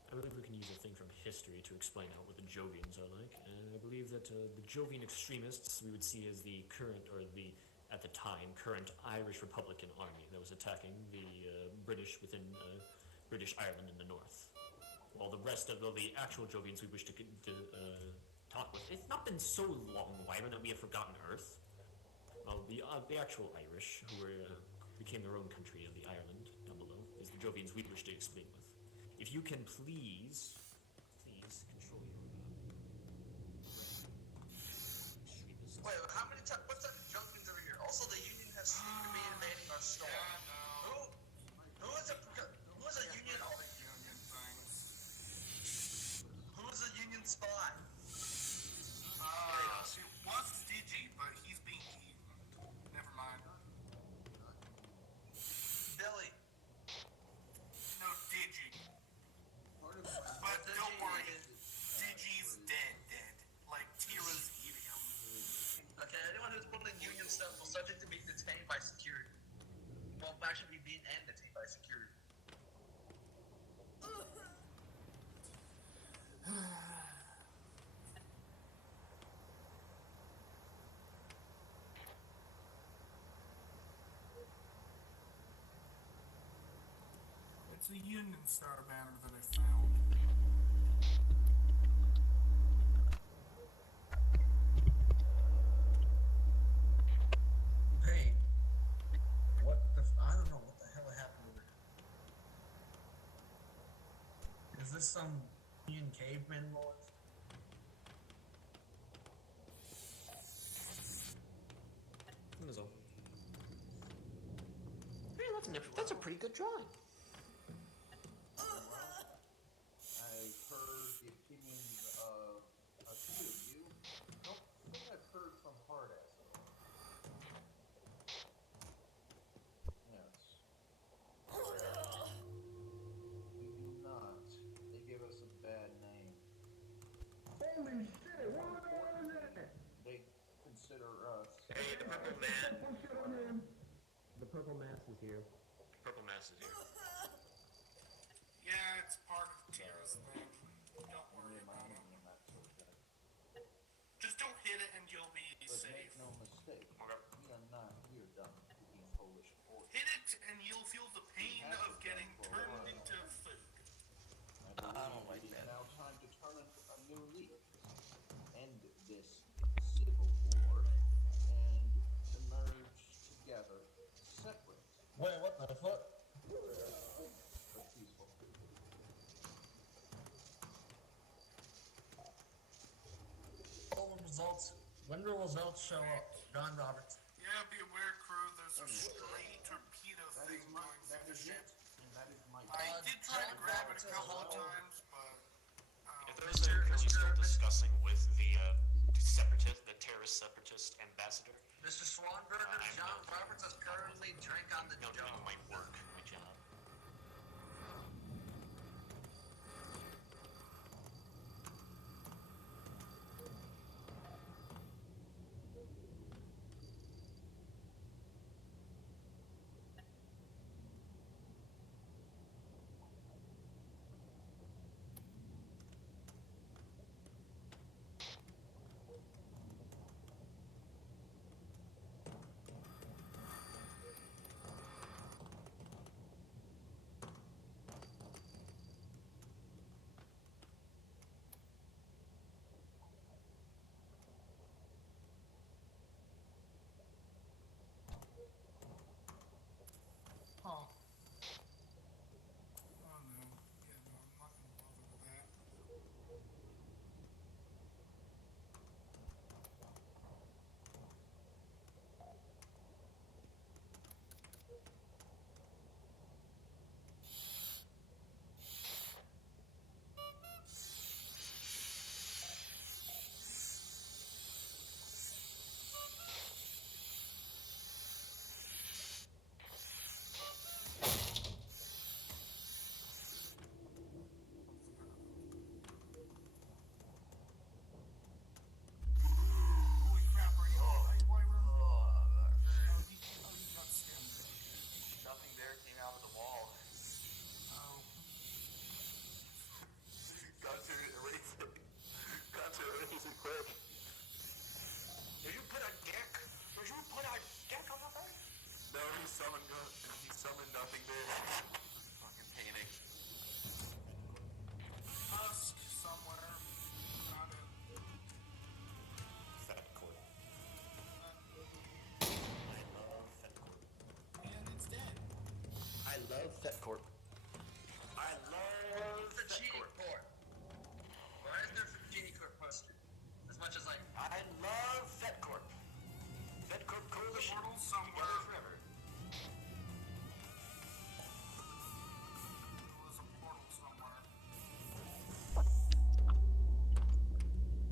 I believe we can use a thing from history to explain out what the Jovians are like, and I believe that the Jovian extremists we would see as the current, or the, at the time, current Irish Republican Army that was attacking the British within British Ireland in the north. While the rest of the actual Jovians we wish to talk with, it's not been so long, Wyvern, that we have forgotten Earth. Well, the actual Irish, who became their own country of the Ireland down below, is the Jovians we wish to explain with. If you can please control your Wait, how many times? What type of Jovians over here? Also, the Union has seemed to be invading our store. Who is a Union? Who is a Union spy? It was Digi, but he's being eaten. Never mind. Billy. No, Digi. But don't worry, Digi's dead. Like, Tira's eating him. Okay, anyone who's building Union stuff will subject to being detained by security. Well, actually be being and detained by security. It's a Union Star banner that I found. Hey, I don't know what the hell happened over here. Is this some Union caveman noise? That was all. Hey, that's a pretty good drawing. I've heard the opinions of a few of you. I don't think I've heard from Hardass. Yes. We do not. They give us a bad name. Holy shit, what is it? They consider us. Hey, the purple man. The purple mass is here. Purple mass is here. Yeah, it's part of Tira's thing. Don't worry about it. Just don't hit it and you'll be But safe. make no mistake, we are not here done defeating Polish forces. Hit it and you'll feel the pain of getting turned into food. I don't like that. It is now time to turn a new leaf, end this civil war, and emerge together, separate. Wait, what the fuck? But peaceful. When will results show up? John Roberts. Yeah, be aware, crew, there's a stray torpedo thing going through the ship. I did try to grab it a couple of times, but... If those are you're still discussing with the terrorist separatist ambassador, Mr. Swanberger, John Roberts is currently drink on the job. might work my job.